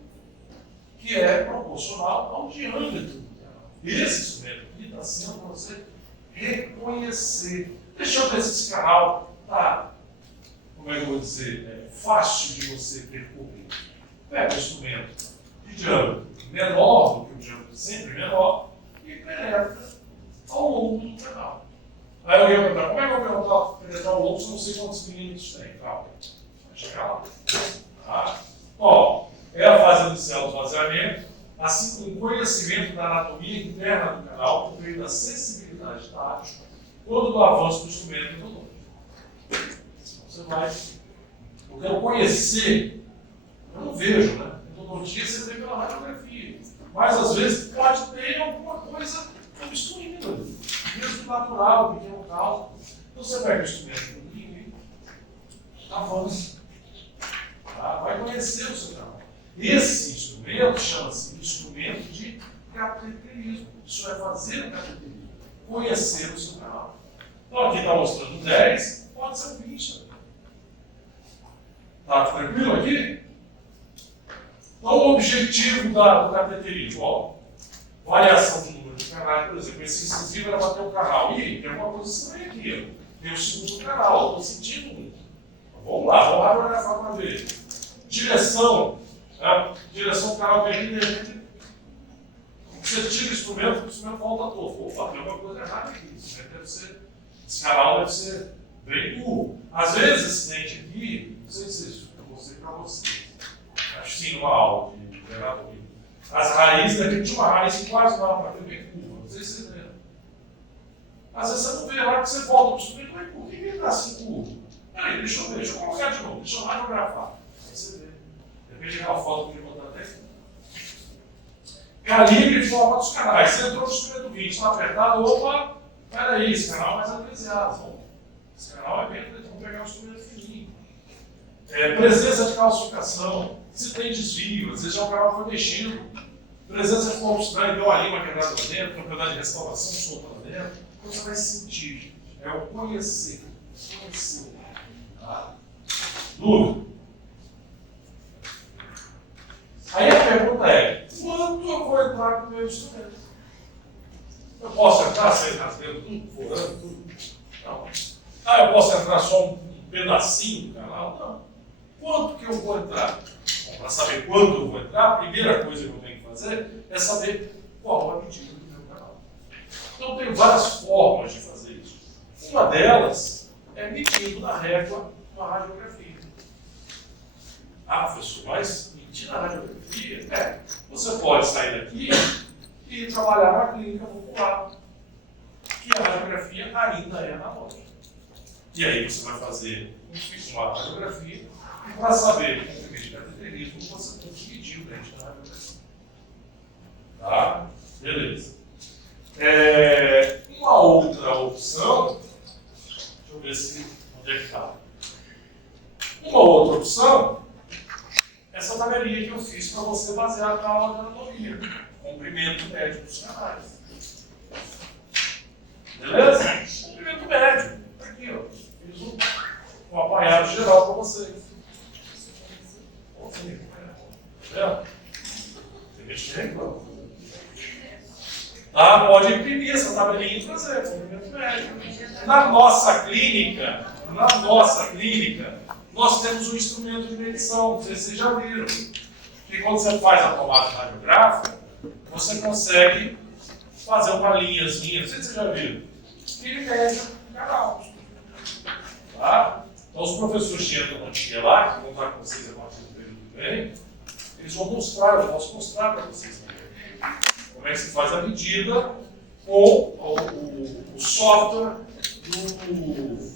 que é proporcional ao diâmetro do canal. Esse instrumento aqui está sendo para você reconhecer. Deixa eu ver se esse canal está, como é que eu vou dizer, fácil de você percorrer. Pega o instrumento de diâmetro menor do que o diâmetro sempre menor e penetra ao longo do canal. Aí eu ia perguntar, como é que eu vou penetrar ao longo se eu não sei quantos milímetros tem? Calma, vai chegar lá. Tá? Ó, ela fazendo célula de esvaziamento, assim como o conhecimento da anatomia interna do canal, por meio da sensibilidade tática, quando do avanço do instrumento endodôntico. Você vai. Porque eu conhecer, eu não vejo, né? Endodontia você vê pela radiografia. Mas às vezes pode ter alguma coisa obstruindo, mesmo natural, pequeno causa. Então você pega o instrumento e avança. Tá? Vai conhecer o seu canal. Esse instrumento chama-se instrumento de cateterismo. Isso é fazer o cateterismo, conhecer o seu canal. Então aqui está mostrando 10, pode ser um 20 também. Tá tranquilo aqui? Então, o objetivo do cateterismo, ó, variação do número de canais, por exemplo, esse incisivo era bater o canal. Ih, tem uma coisa estranha aqui, ó. Tem o segundo canal, estou sentindo muito. Vamos lá, vamos radiografar para ver. Direção, né? Direção do canal perdido, de repente, você tira o instrumento volta todo. Opa, tem alguma coisa errada aqui. Esse canal deve ser bem curvo. Às vezes, esse dente aqui, não sei se isso eu mostrei para vocês. Acho que sim, numa aula de anatomia. As raízes daqui tinha uma raiz quase não, para ver bem curva. Não sei se vocês lembram. Às vezes você não vê lá que você volta para o instrumento, mas por que ele está assim curvo? Peraí, deixa eu ver, deixa eu colocar de novo, deixa eu radiografar. Aí você vê. Depende daquela foto que eu vou botar até aqui. Calibre e forma dos canais. Você entrou no instrumento 20, está apertado, opa, peraí, esse canal é mais apreciado. Esse canal é bem, vamos pegar um instrumento fininho. Presença de calcificação, se tem desvio, às vezes já o canal foi mexido. Presença de forma estranha, deu a lima quebrada lá dentro, propriedade de restauração solta lá dentro. Então você vai sentir. É o conhecer. Conhecer. Tá? Dúvida? Aí a pergunta é, quando eu vou entrar com o meu instrumento? Eu posso entrar sem rasgando tudo, forando tudo? Não. Ah, eu posso entrar só um pedacinho do canal? Não. Quanto que eu vou entrar? Para saber quanto eu vou entrar, a primeira coisa que eu tenho que fazer é saber qual a medida do meu canal. Então tem várias formas de fazer isso. Uma delas é medindo na régua uma radiografia. Ah, professor, mas medir na radiografia? Você pode sair daqui e trabalhar na clínica popular, que a radiografia ainda é analógica. E aí você vai fazer uma radiografia e para saber o comprimento de cateterismo, você tem que medir o dente na radiografia. Tá? Beleza. Uma outra opção, deixa eu ver onde é que está. Uma outra opção, essa tabelinha que eu fiz para você basear na aula de anatomia. Comprimento médio dos canais. Beleza? Comprimento médio. Tá aqui, ó. Fiz um apanhado geral para vocês. Tá vendo? Tá? Pode imprimir essa tabelinha e trazer. Comprimento médio. Na nossa clínica, nós temos um instrumento de medição. Não sei se vocês já viram. Que quando você faz a tomada radiográfica, você consegue fazer uma linhazinha, não sei se vocês já viram, e ele mede o canal. Tá? Então os professores que entram no dia lá, que vão estar com vocês a partir do período que vem, eles vão mostrar, eu posso mostrar para vocês também, como é que se faz a medida com o software do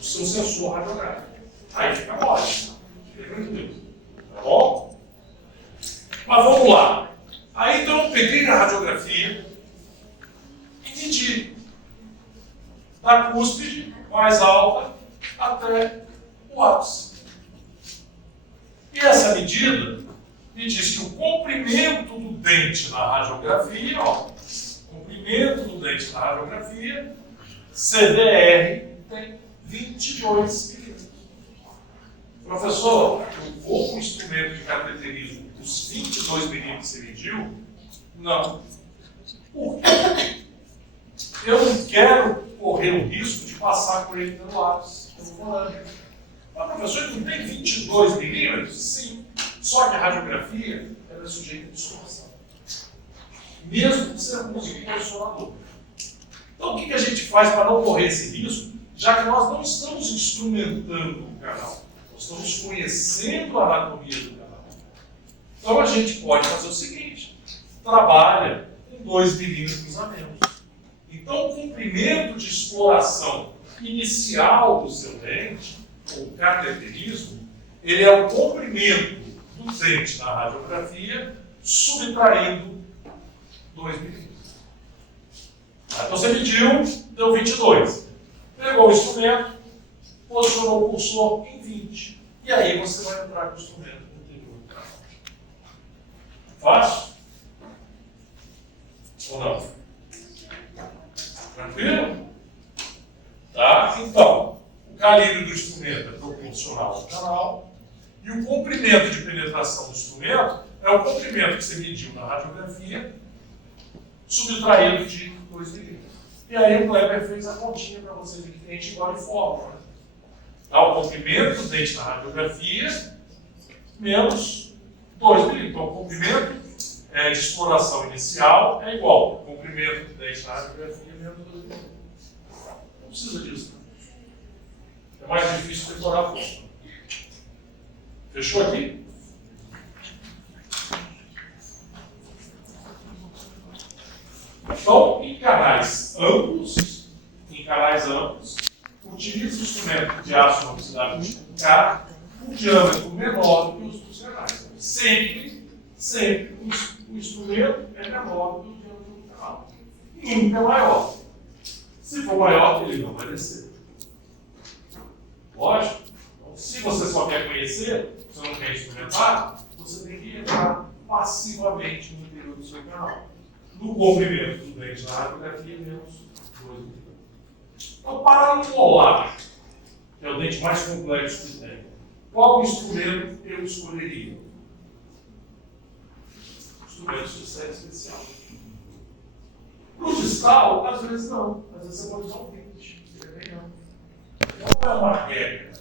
seu sensor radiográfico. Aí fica ótimo, fica tranquilo. Tá bom? Mas vamos lá. Aí então eu peguei a radiografia e medi da cúspide mais alta até o ápice. E essa medida me diz que o comprimento do dente na radiografia, ó, comprimento do dente na radiografia, CDR, tem 22 milímetros. Professor, eu vou com o instrumento de cateterismo os 22 milímetros que você mediu? Não. Por quê? Eu não quero correr o risco de passar com ele pelo ápice. Eu vou falando. Mas, professor, ele não tem 22 milímetros? Sim. Só que a radiografia ela é sujeita de distorção. Mesmo que você use um posicionador. Então, o que a gente faz para não correr esse risco? Já que nós não estamos instrumentando o canal. Nós estamos conhecendo a anatomia do canal. Então a gente pode fazer o seguinte: trabalha com 2 milímetros a menos. Então o comprimento de exploração inicial do seu dente, ou cateterismo, ele é o comprimento do dente na radiografia, subtraindo 2 milímetros. Então você mediu, deu 22. Pegou o instrumento, posicionou o cursor em 20. E aí você vai entrar com o instrumento no interior do canal. Fácil? Ou não? Tranquilo? Tá? Então, o calibre do instrumento é proporcional ao canal e o comprimento de penetração penetração do instrumento é o comprimento que você mediu na radiografia, subtraído de 2 milímetros. E aí o Kleber fez a continha para vocês aqui, que a gente igual de fórmula. Né? Dá o comprimento do dente na radiografia menos 2 milímetros. Então, o comprimento de exploração inicial é igual ao comprimento do dente na radiografia menos 2 milímetros. Não precisa disso. Né? É mais difícil decorar a fórmula. Fechou aqui? Então, em canais amplos, utiliza o instrumento de aço inoxidável tipo K com diâmetro menor do que os dos canais. Sempre o instrumento é menor do que o diâmetro do canal. Nunca é maior. Se for maior, ele não vai descer. Lógico? Então, se você só quer conhecer, você não quer experimentar, você tem que entrar passivamente no interior do seu canal. No comprimento do dente na radiografia, menos 2 milímetros. Então, para um molar, que é o dente mais complexo que tem, qual instrumento eu escolheria? Instrumentos de série especial. No distal, às vezes não. Às vezes você pode usar um 20. Não é uma regra.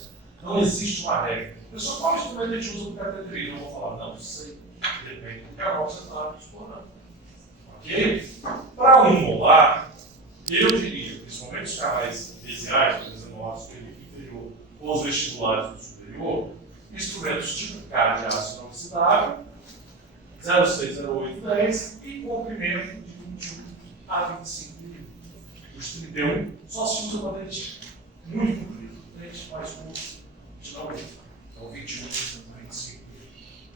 Não existe uma regra. Pessoal, qual instrumento a gente usa para cateterismo? Eu vou falar, não sei. Depende do canal que você está explorando. Ok? Para um molar, eu diria, principalmente os canais vesiais, por exemplo, nosso inferior, ou os vestibulares do superior, instrumentos tipo K de aço inoxidável, 0,6, 0,8, 10 e comprimento de 21 a 25 milímetros. Os 31 só se usa para dente muito comprido, dente mais curto, geralmente. Então 21 a 25 milímetros.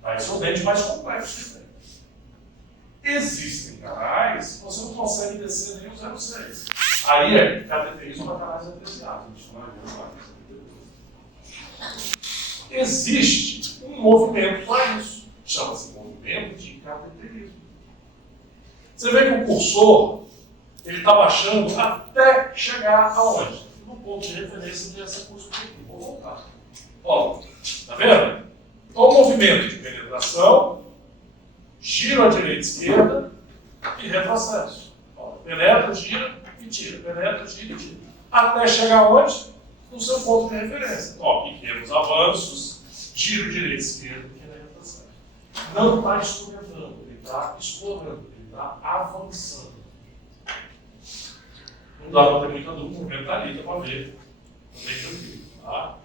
Tá, esse é o dente mais complexo que tem. Existem canais que você não consegue descer nem o 0,6. Aí é cateterismo para canais apreciados. Existe um movimento para isso. Chama-se movimento de cateterismo. Você vê que o cursor ele está baixando até chegar aonde? No ponto de referência dessa curso aqui. Vou voltar. Ó, tá vendo? Então, o movimento de penetração, giro à direita e esquerda e retrocesso. Ó, penetra, gira e tira. Penetra, gira e tira. Até chegar onde? No seu ponto de referência. Ó, pequenos avanços, giro direita e esquerda, pequeno retrocesso. Não está instrumentando, ele está explorando, ele está avançando. Não dá para ter muita dúvida, o movimento está ali, dá para ver. Bem tranquilo, tá?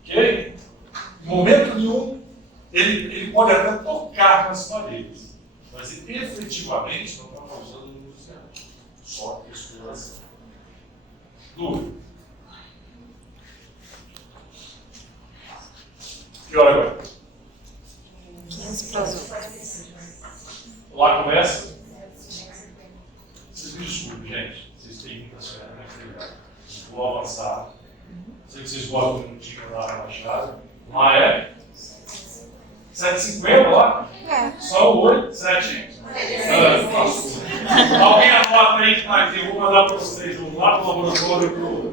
Ok? Em momento nenhum, ele pode até tocar nas paredes, mas ele efetivamente não está causando nenhum desgaste. Só exploração. Dúvida? Que hora agora? 15 para as 8. Lá começa? Vocês me desculpem, gente. Vocês têm muitas férias. Vou avançar. Sei que vocês gostam de um minutinho lá relaxado. Lá é? 7h50 lá? É. Só o 8, 7. Alguém anota aí que tá aqui. Eu vou mandar para vocês. Vamos lá para o laboratório.